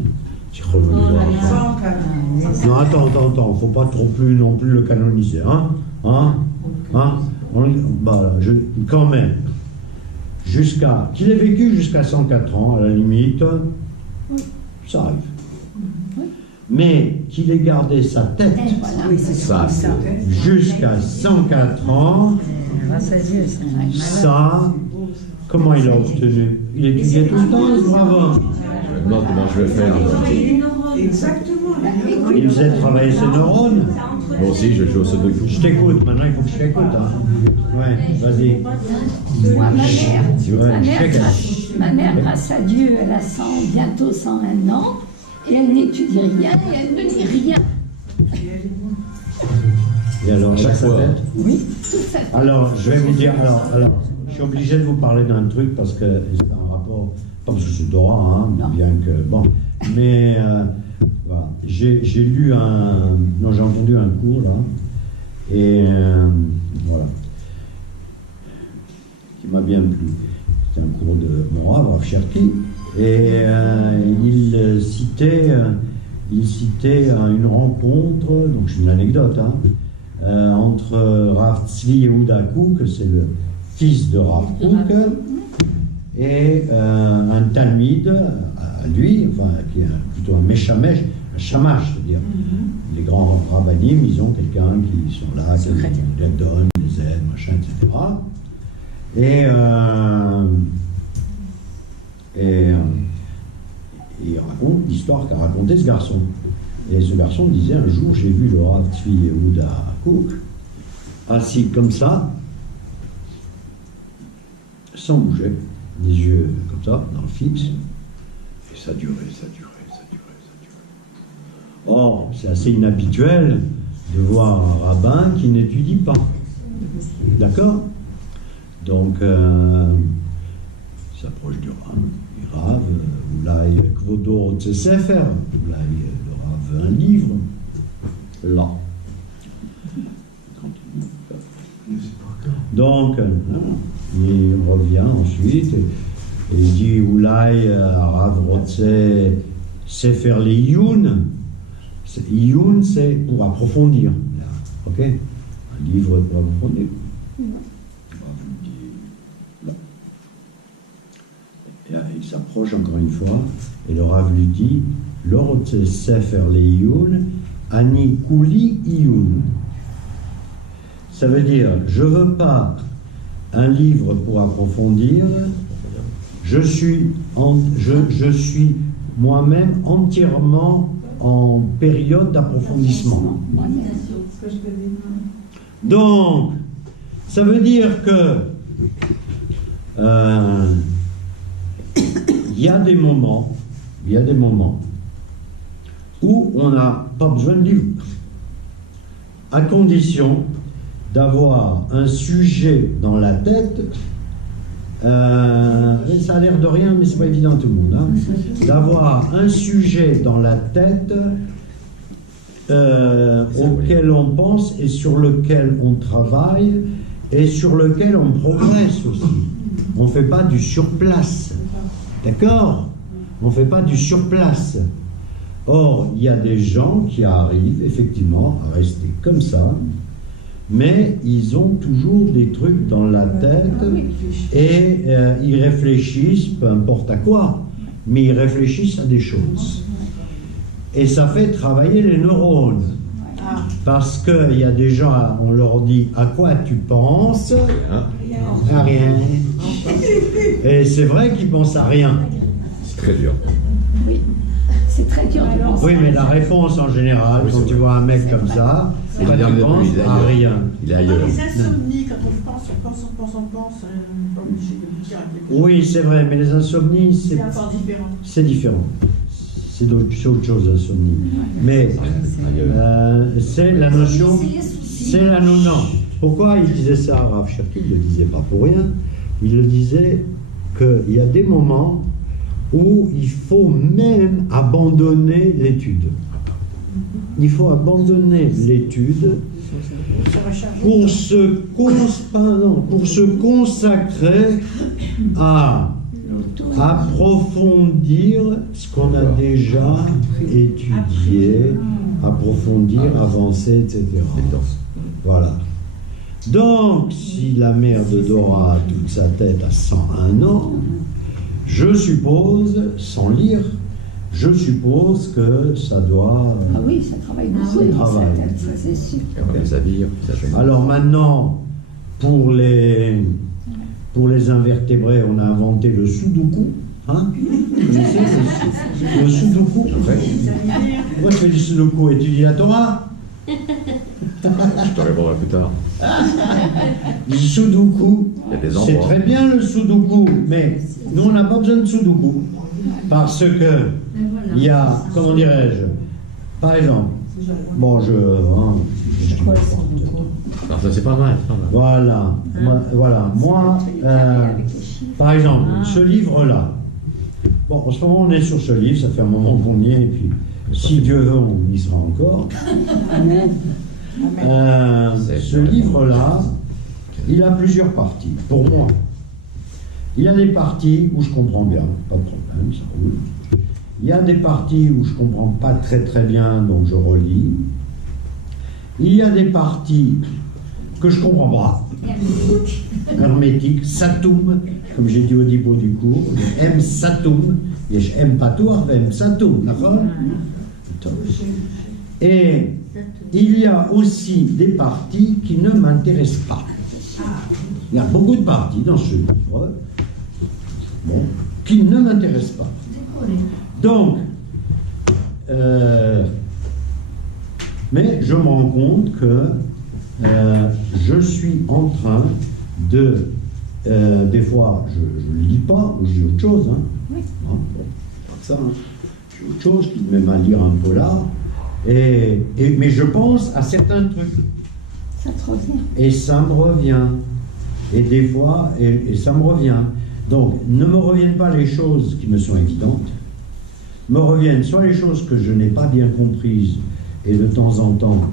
Non, attends, faut pas trop plus non plus le canoniser, hein? Quand même, qu'il ait vécu jusqu'à 104 ans, à la limite, ça arrive. Mais qu'il ait gardé sa tête jusqu'à 104 ans, ça, comment il a obtenu? Il étudiait tout le temps, ce brave. Je me demande comment je vais faire. Exactement. Il faisait travailler ses neurones. Moi aussi, je joue au sudoku. Je t'écoute, maintenant il faut que je t'écoute. Hein. Ouais, vas-y. Moi, Ouais, ma mère, grâce à Dieu, elle a bientôt 101 ans, et elle n'étudie rien, et elle ne lit rien. Et alors, chaque sa tête? Oui, tout ça. Alors, je vais vous dire, alors, je suis obligé de vous parler d'un truc parce que c'est un rapport, pas parce que c'est Dora, hein, bien que, bon, mais voilà, j'ai lu j'ai entendu un cours là, et voilà, qui m'a bien plu. C'était un cours de mon Rav, Rav Cherki, et il citait une rencontre, donc c'est une anecdote, hein, entre Rav Tzvi Yehuda Kook, c'est le fils de Rav Kook, et un talmid à lui, enfin, qui est plutôt un méchamesh, un shamash, c'est-à-dire les grands rabbinim, ils ont quelqu'un qui sont là, qui les donne, les aide, machin, etc. Et il raconte l'histoire qu'a raconté ce garçon. Et ce garçon disait, un jour, j'ai vu le Rav Tzvi Yehuda Kook assis comme ça, sans bouger, les yeux comme ça, dans le fixe, et ça durait. Or, c'est assez inhabituel de voir un rabbin qui n'étudie pas. D'accord? Donc, il s'approche du Rav. Le Rav, Oulai Kvodo Sefer, Oulai, le Rav veut un livre. Là. Donc, il revient ensuite et il dit Oulai Rav Rotse Sefer le Iyun. Iyun, c'est pour approfondir. Ok? Un livre pour approfondir. Il s'approche encore une fois et le Rav lui dit Lorotse Sefer le Iyun, Ani Kuli Iyun. Ça veut dire, je ne veux pas un livre pour approfondir, je suis moi-même entièrement en période d'approfondissement. Donc, ça veut dire que il y a des moments où on n'a pas besoin de livre, à condition d'avoir un sujet dans la tête. Ça a l'air de rien, mais c'est pas évident à tout le monde, hein, d'avoir un sujet dans la tête auquel on pense et sur lequel on travaille et sur lequel on progresse aussi. On ne fait pas du surplace, d'accord? On ne fait pas du surplace. Or, il y a des gens qui arrivent effectivement à rester comme ça, mais ils ont toujours des trucs dans la tête et ils réfléchissent, peu importe à quoi, mais ils réfléchissent à des choses. Et ça fait travailler les neurones. Parce qu'il y a des gens, on leur dit à quoi tu penses? À rien. Et c'est vrai qu'ils pensent à rien. C'est très dur. Oui, c'est très dur de penser. Oui, mais la réponse en général, quand tu vois un mec comme ça, tu penses à rien. Il est ailleurs. Les insomnies, quand on pense, on n'est pas obligé de dire à quelque chose. Oui, c'est vrai, mais les insomnies, C'est encore différent. c'est différent. C'est autre chose, l'insomnie. Mais c'est la notion, c'est la notion. Pourquoi il disait ça, Rav Cherki? Il ne le disait pas pour rien. Il le disait qu'il y a des moments où il faut même abandonner l'étude. Il faut abandonner l'étude pour se consacrer à approfondir ce qu'on a déjà étudié, approfondir, avancer, etc. Voilà. Donc, si la mère de Dora a toute sa tête à 101 ans, je suppose, sans lire, je suppose que ça doit... Ah oui, ça travaille beaucoup dans sa tête, ça c'est sûr. Alors maintenant, pour les invertébrés, on a inventé le sudoku. Hein? Vous connaissez le sudoku? Pourquoi tu fais du sudoku? Étudier la Torah? Je te répondrai plus tard. Le sudoku, Il y a des c'est endroits. très bien le sudoku, mais nous on n'a pas besoin de sudoku. Parce que il y a, comment dirais-je, par exemple, bon, Non, ça c'est pas mal. voilà, moi, par exemple, ce livre-là, bon, en ce moment on est sur ce livre, ça fait un moment qu'on y est, et puis si Dieu veut, on y sera encore. Ce livre-là, il a plusieurs parties, pour moi. Il y a des parties où je comprends bien, pas de problème, ça roule. Il y a des parties où je ne comprends pas très très bien, donc je relis. Il y a des parties que je ne comprends pas. Hermétique, Satoum, comme j'ai dit au début du cours, M Satoum, je M Patour, M Satoum, d'accord? Et il y a aussi des parties qui ne m'intéressent pas. Il y a beaucoup de parties dans ce livre, bon, qui ne m'intéressent pas. Donc, mais je me rends compte que je suis en train de, des fois, je ne lis pas, ou je lis autre chose, hein. Oui. Hein, bon, pas que ça, hein. Je lis autre chose qui me met à lire un polar, mais je pense à certains trucs. Ça te revient. Et ça me revient. Et des fois, et ça me revient. Donc, ne me reviennent pas les choses qui me sont évidentes, me reviennent soit les choses que je n'ai pas bien comprises, et de temps en temps,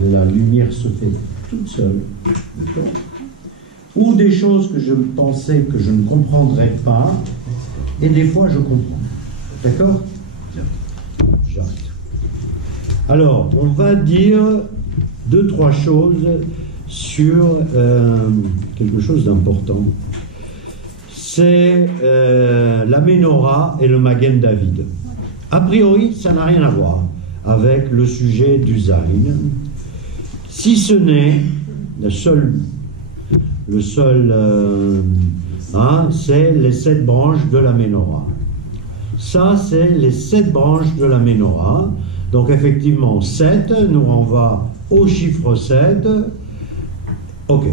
la lumière se fait toute seule, ou des choses que je pensais que je ne comprendrais pas, et des fois je comprends. D'accord? J'arrête. Alors, on va dire 2-3 choses sur quelque chose d'important. C'est la Ménorah et le Magen David. A priori, ça n'a rien à voir avec le sujet du Zayn, si ce n'est le seul c'est les 7 branches de la Ménorah. Ça, c'est les 7 branches de la Ménorah. Donc, effectivement, 7 nous renvoie au chiffre 7. Ok.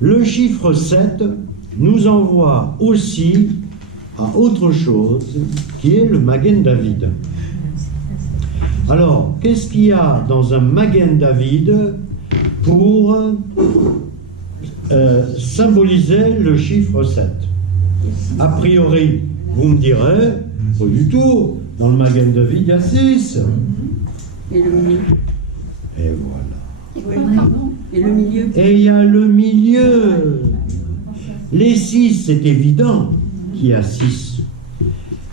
Le chiffre 7, nous envoie aussi à autre chose, qui est le Magen David. Alors, qu'est-ce qu'il y a dans un Magen David pour symboliser le chiffre 7? A priori, vous me direz, pas du tout, dans le Magen David, il y a 6. Et le milieu. Et voilà. Et le milieu. Et il y a le milieu. Les 6, c'est évident qu'il y a 6.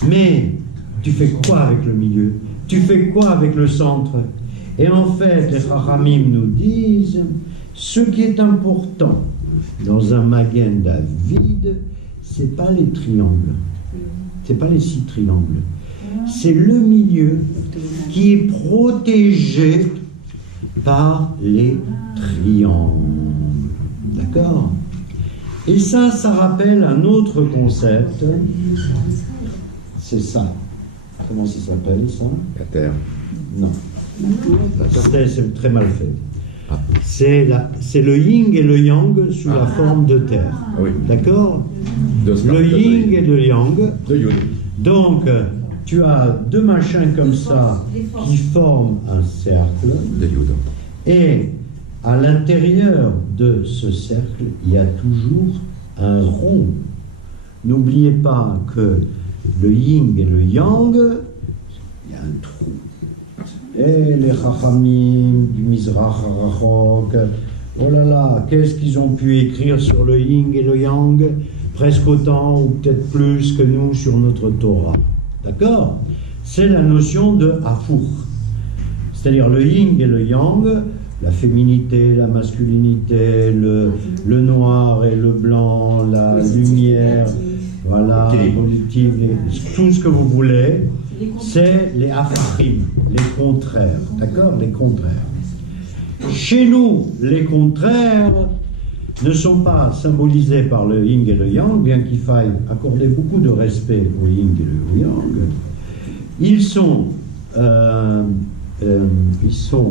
Mais tu fais quoi avec le milieu? Tu fais quoi avec le centre? Et en fait, les Chachamim nous disent, ce qui est important dans un Magen David, c'est pas les triangles, c'est pas les 6 triangles, c'est le milieu qui est protégé par les triangles. D'accord? Et ça rappelle un autre concept. C'est ça. Comment ça s'appelle, ça? La terre. Non. C'est très mal fait. C'est le yin et le yang sous la forme de terre. Oui. D'accord? Le Le yin et le yang. De Yod. Donc, tu as deux machins comme ça qui forment un cercle. De Yod. Et à l'intérieur de ce cercle, il y a toujours un rond. N'oubliez pas que le yin et le yang, il y a un trou. Et les Chachamim du Mizrach Harachok, oh là là, qu'est-ce qu'ils ont pu écrire sur le yin et le yang? Presque autant ou peut-être plus que nous sur notre Torah. D'accord? C'est la notion de Hafour. C'est-à-dire le yin et le yang, la féminité, la masculinité, le noir et le blanc, la lumière, voilà, positive, tout ce que vous voulez, c'est les afarim, les contraires, d'accord? Les contraires. Chez nous, les contraires ne sont pas symbolisés par le yin et le yang, bien qu'il faille accorder beaucoup de respect au yin et au yang. Ils sont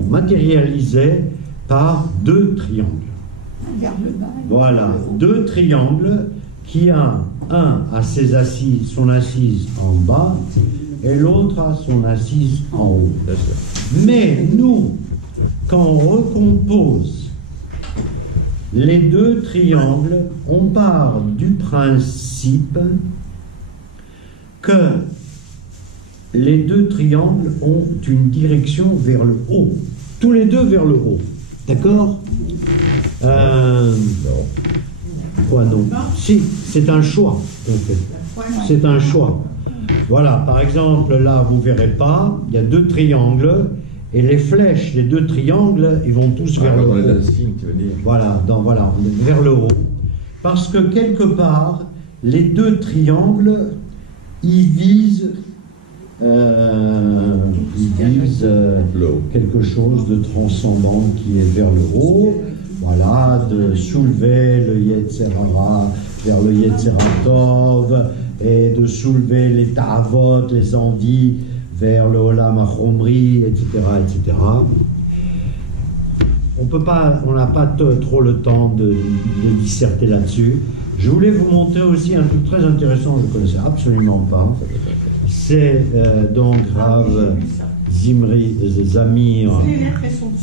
matérialisés par deux triangles. Voilà, deux triangles qui a un à son assise en bas et l'autre à son assise en haut. Mais nous, quand on recompose les deux triangles, on part du principe que les deux triangles ont une direction vers le haut. Tous les deux vers le haut. D'accord? Quoi non? Si, c'est un choix qu'on fait. C'est un choix. Voilà, par exemple, là, vous ne verrez pas, il y a deux triangles, et les flèches, les deux triangles, ils vont tous vers le haut. Tu veux dire. Voilà, vers le haut. Parce que quelque part, les deux triangles, ils visent quelque chose de transcendant qui est vers le haut. Voilà, de soulever le Yetzer Hara vers le Yetzer Tov, et de soulever les ta'avot, les envies, vers le Olam HaChomri, etc., etc. On n'a pas trop le temps de disserter là-dessus. Je voulais vous montrer aussi un truc très intéressant, je ne connaissais absolument pas. C'est donc Rav Zimri Zamir.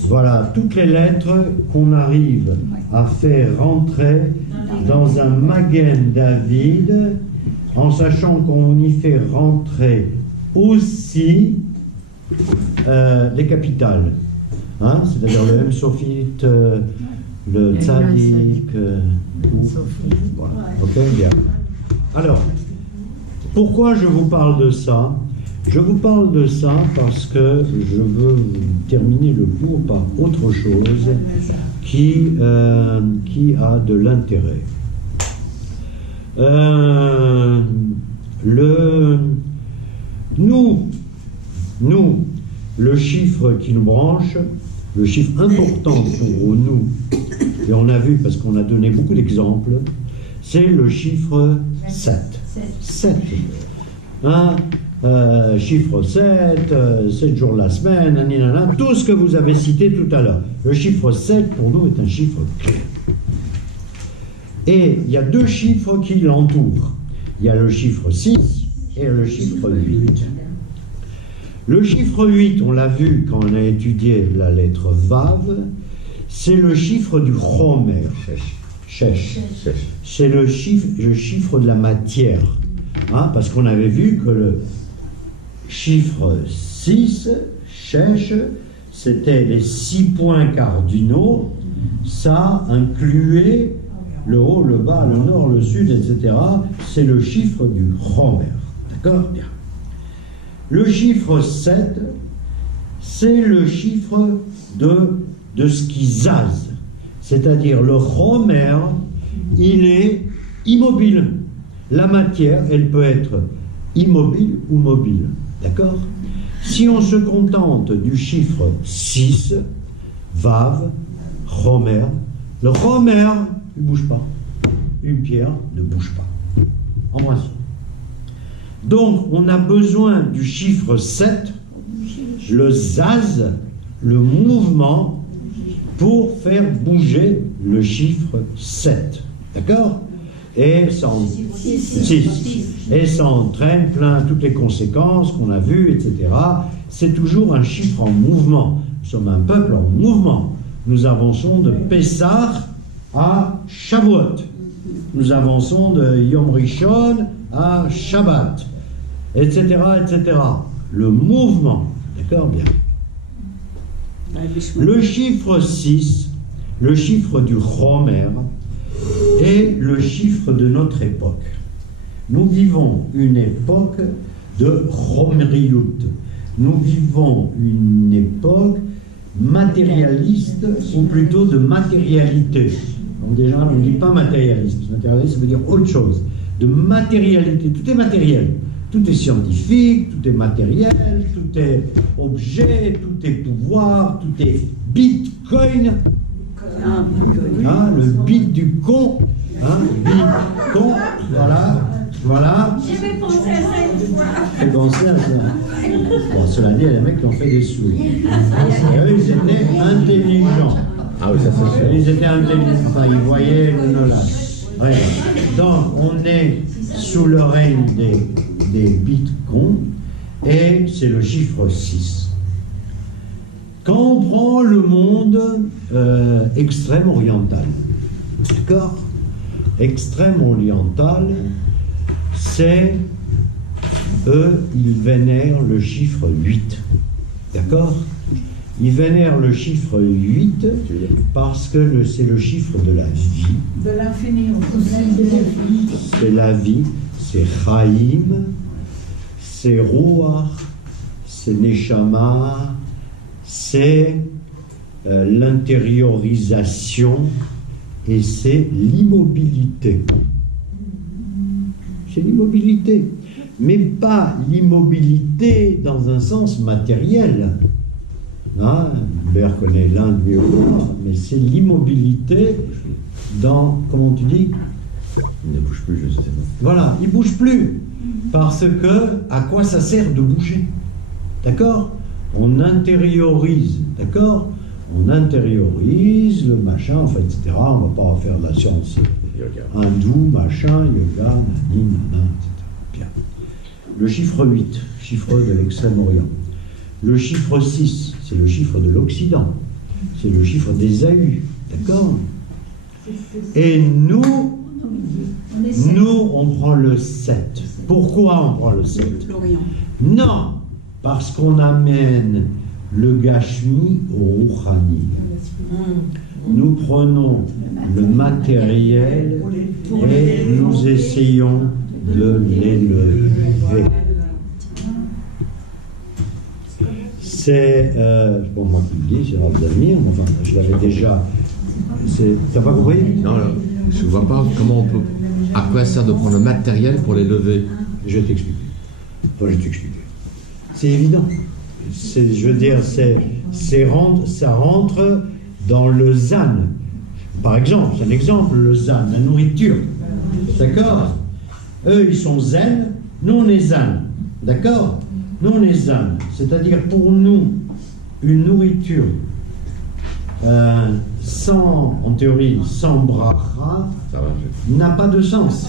Voilà, toutes les lettres qu'on arrive à faire rentrer dans un Magen David, en sachant qu'on y fait rentrer aussi les capitales. Hein, c'est-à-dire le M Sophite, le Tzadik, voilà. Ok, bien. Alors, pourquoi je vous parle de ça? Je vous parle de ça parce que je veux terminer le cours par autre chose qui a de l'intérêt. Nous, le chiffre qui nous branche, le chiffre important pour nous, et on a vu parce qu'on a donné beaucoup d'exemples, c'est le chiffre 7. 7. Chiffre 7, 7 jours de la semaine, naninana, tout ce que vous avez cité tout à l'heure. Le chiffre 7 pour nous est un chiffre clé. Et il y a deux chiffres qui l'entourent. Il y a le chiffre 6 et le chiffre 8. Le chiffre 8, on l'a vu quand on a étudié la lettre Vav, c'est le chiffre du Chomer. Shesh. C'est le chiffre de la matière. Hein, parce qu'on avait vu que le chiffre 6, Shesh, c'était les 6 points cardinaux. Ça incluait le haut, le bas, le nord, le sud, etc. C'est le chiffre du Chomer. D'accord? Bien. Le chiffre 7, c'est le chiffre de ce qui zaz. C'est-à-dire le Chomer, il est immobile. La matière, elle peut être immobile ou mobile. D'accord? Si on se contente du chiffre 6, Vav, Chomer, le Chomer, il ne bouge pas. Une pierre ne bouge pas. En principe. Donc, on a besoin du chiffre 7, le zaz, le mouvement, pour faire bouger le chiffre 7. D'accord? Et ça, et ça entraîne toutes les conséquences qu'on a vues, etc. C'est toujours un chiffre en mouvement. Nous sommes un peuple en mouvement. Nous avançons de Pessah à Shavuot. Nous avançons de Yom Rishon à Shabbat, etc., etc. Le mouvement, d'accord, bien. Le chiffre 6, le chiffre du Chomer, est le chiffre de notre époque. Nous vivons une époque de Chomeriyut. Nous vivons une époque matérialiste, ou plutôt de matérialité. Donc déjà, on ne dit pas matérialiste. Matérialiste, ça veut dire autre chose. De matérialité. Tout est matériel. Tout est scientifique, tout est matériel, tout est objet, tout est pouvoir, tout est bitcoin. Hein, le bit du con. Hein, bitcoin. Voilà. J'ai pensé à ça une fois. J'ai pensé à ça. Bon, cela dit, il y a des mecs qui ont fait des sous. Et eux, ils étaient intelligents. Ah oui, ça c'est sûr. Ils étaient intelligents. Enfin, ils voyaient le nolage. Donc, on est sous le règne des bitcoins et c'est le chiffre 6. Quand on prend le monde extrême oriental, d'accord? Extrême oriental, c'est, eux, ils vénèrent le chiffre 8, d'accord? Ils vénèrent le chiffre 8 parce que c'est le chiffre de la vie. De l'infini, c'est la vie, c'est Chaim, c'est Ruach, c'est Neshama, c'est l'intériorisation et c'est l'immobilité. C'est l'immobilité, mais pas l'immobilité dans un sens matériel. Hein, Hubert connaît l'Inde mieux que moi, mais c'est l'immobilité dans, comment tu dis? Il ne bouge plus, je sais pas. Voilà, il ne bouge plus. Parce que, à quoi ça sert de bouger? D'accord? On intériorise, d'accord? On intériorise le machin, enfin, etc. On ne va pas faire de la science hindoue, machin, yoga, nani, nana, etc. Bien. Le chiffre 8, chiffre de l'Extrême-Orient. Le chiffre 6, c'est le chiffre de l'Occident. C'est le chiffre d'Ésaü, d'accord? Et nous, on prend le 7. Pourquoi on prend le 7? L'Orient. Non, parce qu'on amène le Gashmi au Rouhani. Nous prenons le matériel et nous essayons de l'élever. C'est, bon, moi qui le dis, c'est Rav Zamir, mais enfin, je l'avais déjà. T'as pas compris? Non, je ne vois pas comment on peut. À quoi sert de prendre le matériel pour les lever? Je vais t'expliquer. Enfin, je vais t'expliquer. C'est évident. Je veux dire, ça rentre dans le zan. Par exemple, c'est un exemple, le zan, la nourriture. D'accord? Eux, ils sont zen, nous, on est zan. D'accord? Nous, on est zan. C'est-à-dire, pour nous, une nourriture, en théorie, sans bracha, Ça va, n'a pas de sens.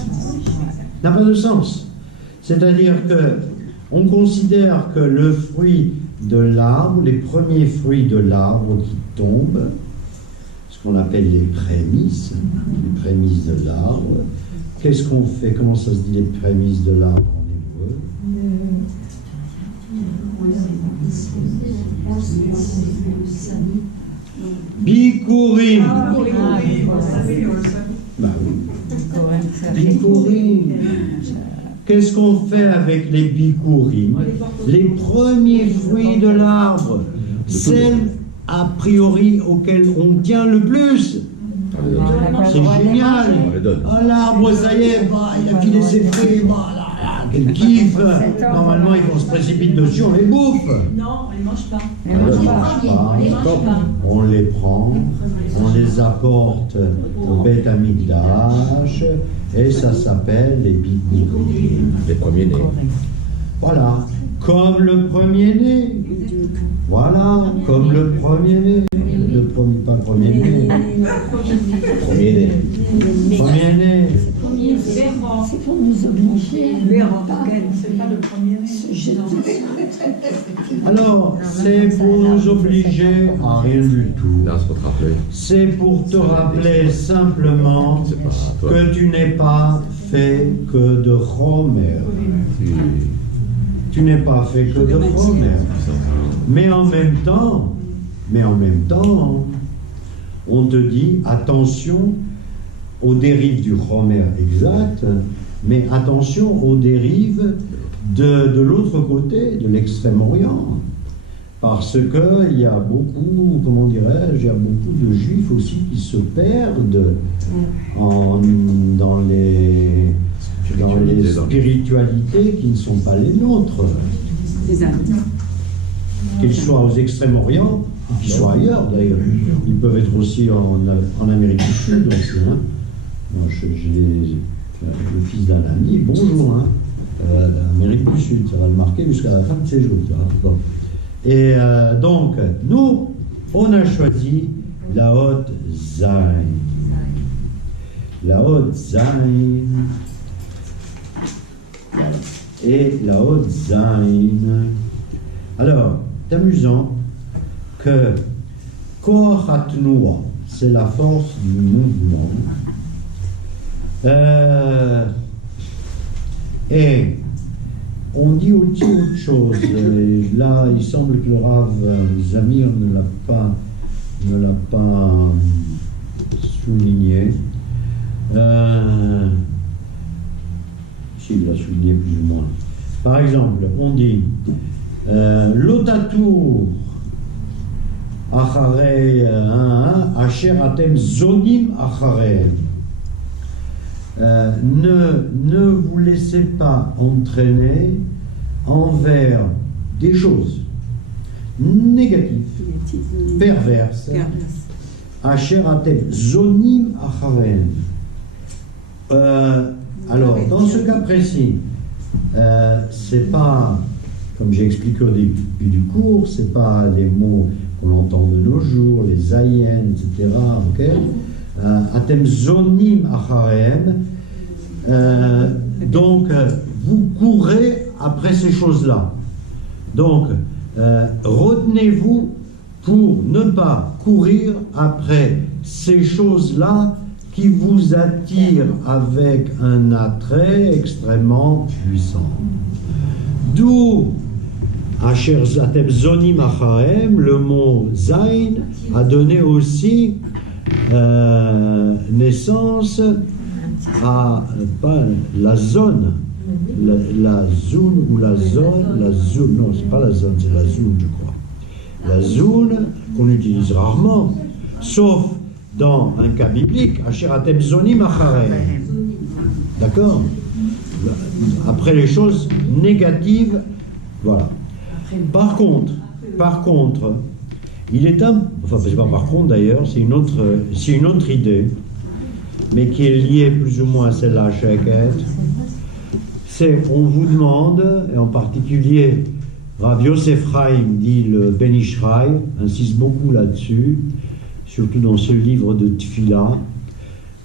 N'a pas de sens. C'est-à-dire que on considère que le fruit de l'arbre, les premiers fruits de l'arbre qui tombent, ce qu'on appelle les prémices de l'arbre, qu'est-ce qu'on fait? Comment ça se dit les prémices de l'arbre en hébreu? Bikurim. Bah oui. Bikurim. Qu'est-ce qu'on fait avec les bikurim? Les premiers fruits de l'arbre, celles a priori auxquelles on tient le plus. C'est génial. Ah, l'arbre, ça y est, bah, il a filé ses fruits, bah, là, quel kiff. Normalement, ils se précipitent dessus, on les bouffe. Non, on les mange pas. On les mange pas. On les prend, on les apporte au Beth Amikdash, et ça s'appelle les bikurim. les premiers-nés. Voilà, comme le premier-né. Voilà, comme le premier-né. Le premier, pas le premier-né. Premiers-nés. Premier-né. C'est pour nous obliger C'est pas le premier. se jeter. Alors, c'est pour nous obliger à rien du tout. Là, c'est pour te rappeler. C'est pour te rappeler simplement C'est pas toi. que tu n'es pas fait que de Chomer. Tu n'es pas fait que de Chomer. Mais en même temps, on te dit attention aux dérives du Chomer exact, mais attention aux dérives de l'autre côté, de l'extrême-orient. Parce qu'il y a beaucoup, comment dirais-je, il y a beaucoup de juifs aussi qui se perdent dans les spiritualités qui ne sont pas les nôtres. C'est ça. Qu'ils soient aux Extrêmes-Orient, ou qu'ils soient ailleurs d'ailleurs. Ils peuvent être aussi en Amérique du Sud aussi. Hein. Moi, j'ai le fils d'un ami, bonjour, hein. Amérique du Sud, ça va le marquer jusqu'à la fin de ses jours. Bon. Et donc, nous, on a choisi la haute Zayn. La haute Zayn. Et la haute Zayn. Alors, c'est amusant que Koach HaTnuah, c'est la force du mouvement. Et on dit aussi autre chose. Et là, il semble que le Rav Zamir ne l'a pas souligné. S'il l'a souligné plus ou moins. Par exemple, on dit L'Otatour Acharei Asher Atem Zonim Acharei. Ne vous laissez pas entraîner envers des choses négatives, perverses. Asher Atem Zonim Acharei. Alors, dans ce cas précis, c'est pas, comme j'ai expliqué au début du cours, c'est pas les mots qu'on entend de nos jours, les zayen, etc. Okay? Atem zonim acharem. Donc, vous courez après ces choses-là. Donc, retenez-vous pour ne pas courir après ces choses-là qui vous attire avec un attrait extrêmement puissant. D'où Asher Zatem Zonim Acharem, le mot Zayn a donné aussi naissance à pas la zone, la zone ou la zone, non, c'est pas la zone, c'est la zone, je crois. La zone qu'on utilise rarement, sauf dans un cas biblique, Asher Atem Zonim Acharem. D'accord? Après les choses négatives, voilà. Par contre, il est enfin c'est pas par contre d'ailleurs, c'est une autre idée, mais qui est liée plus ou moins à celle-là à Sheket. C'est, on vous demande, et en particulier Rav Yosef Chaim dit le Ben Ishraï, insiste beaucoup là-dessus, surtout dans ce livre de Tfila,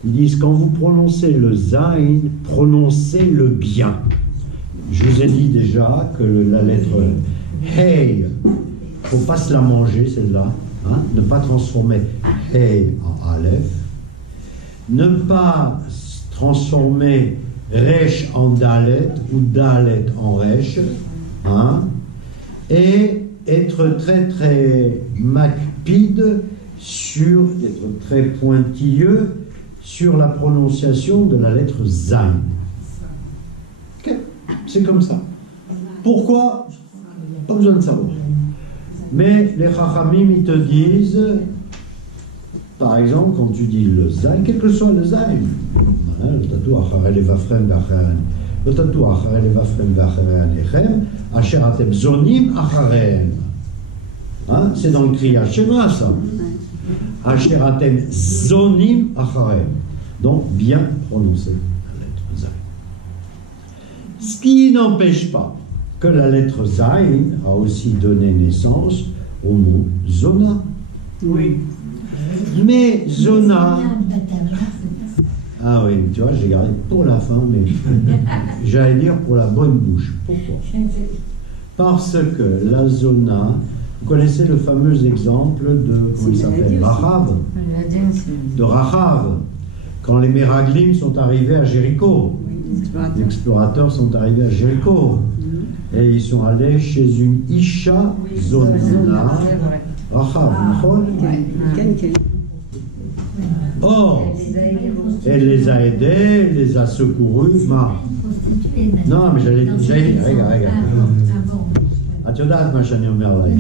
ils disent quand vous prononcez le Zain, prononcez-le bien. Je vous ai dit déjà que la lettre Hey, il ne faut pas se la manger celle-là, hein, ne pas transformer Hey en Aleph, ne pas transformer Resh en Dalet ou Dalet en Resh, hein, et être très très macpide être très pointilleux sur la prononciation de la lettre Zain. Okay. C'est comme ça. Pourquoi? Pas besoin de savoir. Mais les Chachamim, ils te disent, par exemple, quand tu dis le Zain, quel que soit le Zain, le tatou acharei levavchem v'acharei, le tatou acharei levavchem v'acharei alechem, asher atem zonim achareim. Hein? C'est dans le Kriya Shema, ça. Asher atem zonim achareim. Donc, bien prononcer la lettre Zain. Ce qui n'empêche pas que la lettre Zain a aussi donné naissance au mot Zona. Oui. Mais Zona... Ah oui, tu vois, j'ai gardé pour la fin, mais j'allais dire pour la bonne bouche. Pourquoi? Parce que la Zona, vous connaissez le fameux exemple de, comment il s'appelle, Rahav, de Rahav, quand les Meraglim sont arrivés à Jéricho. Les explorateurs sont arrivés à Jéricho. Et ils sont allés chez une Isha Zona, Rahav, Or, elle les a aidés, elle les a secourus. Non, mais j'allais dire, regarde. את יודעת מה שאני אומר להם.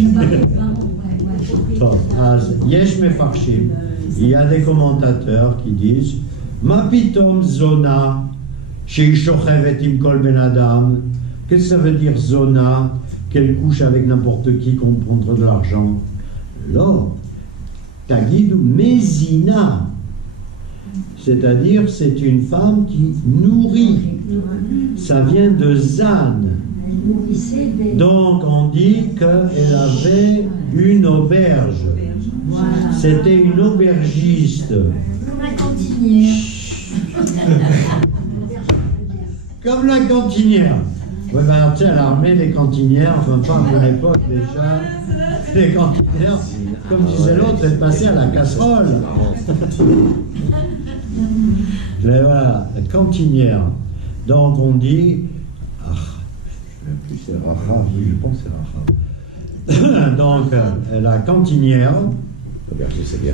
טוב, אז יש מפרשים, il y a des commentateurs qui disent, מה פתאום זונה שהיא שוכבת עם כל בן אדם? Qu'est-ce que ça veut dire zona? Qu'elle couche avec n'importe qui contre de l'argent? Alors, tagidu mezina. C'est-à-dire, c'est une femme qui nourrit. Ça vient de Zan. Donc, on dit qu'elle avait une auberge. C'était une aubergiste. Comme la cantinière. Comme la cantinière. Oui, ben, tu sais, à l'armée, les cantinières, enfin, pas à mon époque déjà, les cantinières, comme disait l'autre, elles passaient à la casserole. Mais voilà, la cantinière. Donc on dit, je ne sais plus, c'est Rahav, oui, je pense que c'est Rahav. Donc la cantinière,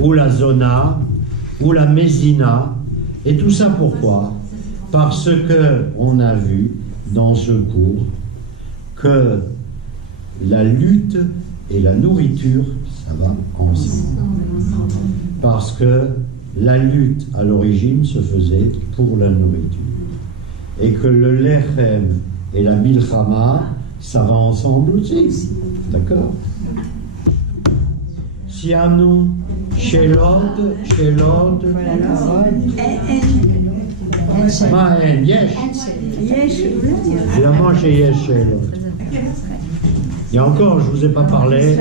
ou la zona, ou la mésina, et tout ça pourquoi? Parce que on a vu dans ce cours que la lutte et la nourriture, ça va ensemble. Parce que la lutte, à l'origine, se faisait pour la nourriture. Et que le lechem et la milchama, ça va ensemble aussi. D'accord? Siamnu, shelot. Maen, yesh. Évidemment, chez yesh, shelot. Et encore, je ne vous ai pas parlé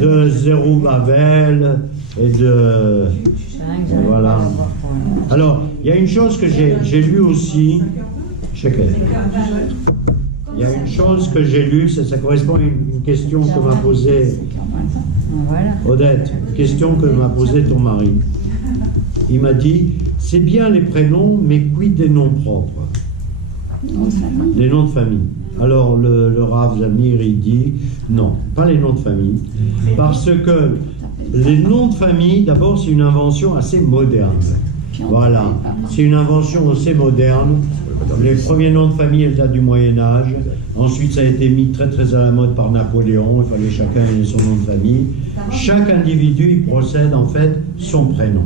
de Zerubbabel et de... Voilà. Alors, il y a une chose que j'ai lue aussi. Il y a une chose que j'ai lue, ça correspond à une question que m'a posée Odette, une question que m'a posée ton mari. Il m'a dit, c'est bien les prénoms, mais quid des noms propres? Les noms de famille. Alors le Rav Zamir, il dit, non, pas les noms de famille, parce que les noms de famille, d'abord, c'est une invention assez moderne. Voilà, c'est une invention assez moderne. Les premiers noms de famille, elles datent du Moyen-Âge. Ensuite, ça a été mis très très à la mode par Napoléon. Il fallait chacun ait son nom de famille. Chaque individu, il procède en fait son prénom.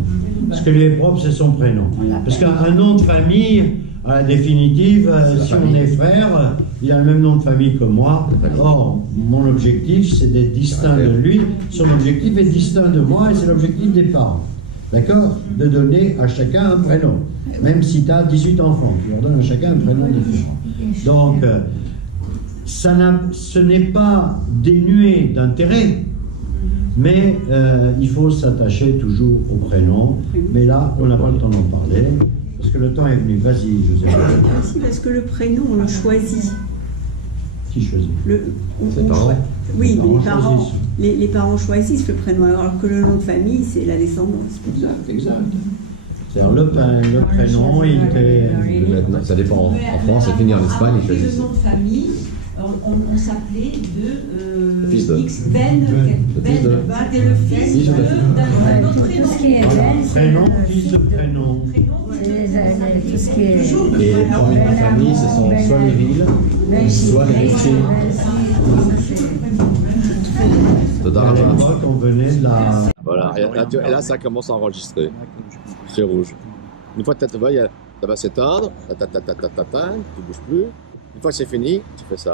Ce qui lui est propre, c'est son prénom. Parce qu'un nom de famille, à la définitive, si on est frère, il a le même nom de famille que moi. Or, mon objectif, c'est d'être distinct de lui. Son objectif est distinct de moi et c'est l'objectif des parents. D'accord? De donner à chacun un prénom. Même si tu as 18 enfants, tu leur donnes à chacun un prénom différent. Donc, ce n'est pas dénué d'intérêt, Mais il faut s'attacher toujours au prénom. Mais là, on n'a pas le temps d'en parler. Parce que le temps est venu. Vas-y, José. Aussi parce que le prénom, on le choisit. Qui choisit? Ses parents. Oui, mais choisissent. les parents choisissent le prénom, alors que le nom de famille, c'est la descendance. Exact. C'est-à-dire le prénom, il était... Maintenant, ça dépend. En France, c'est fini. En Espagne, ils Le choisissent. nom de famille, on s'appelait de Fils de. X Ben. Le fils de. C'était le fils Fils de. d'un autre Tout ce qui est prénom. Ben, c'est Prénom, le fils de prénom. tout ce qui est... Et les premiers de la famille, ce sont soit les villes, soit les métiers. À l'époque, on venait de la... Voilà, et là, ça commence à enregistrer. C'est rouge. Une fois que tu vas s'éteindre, tu ne bouges plus. Une fois que c'est fini, tu fais ça.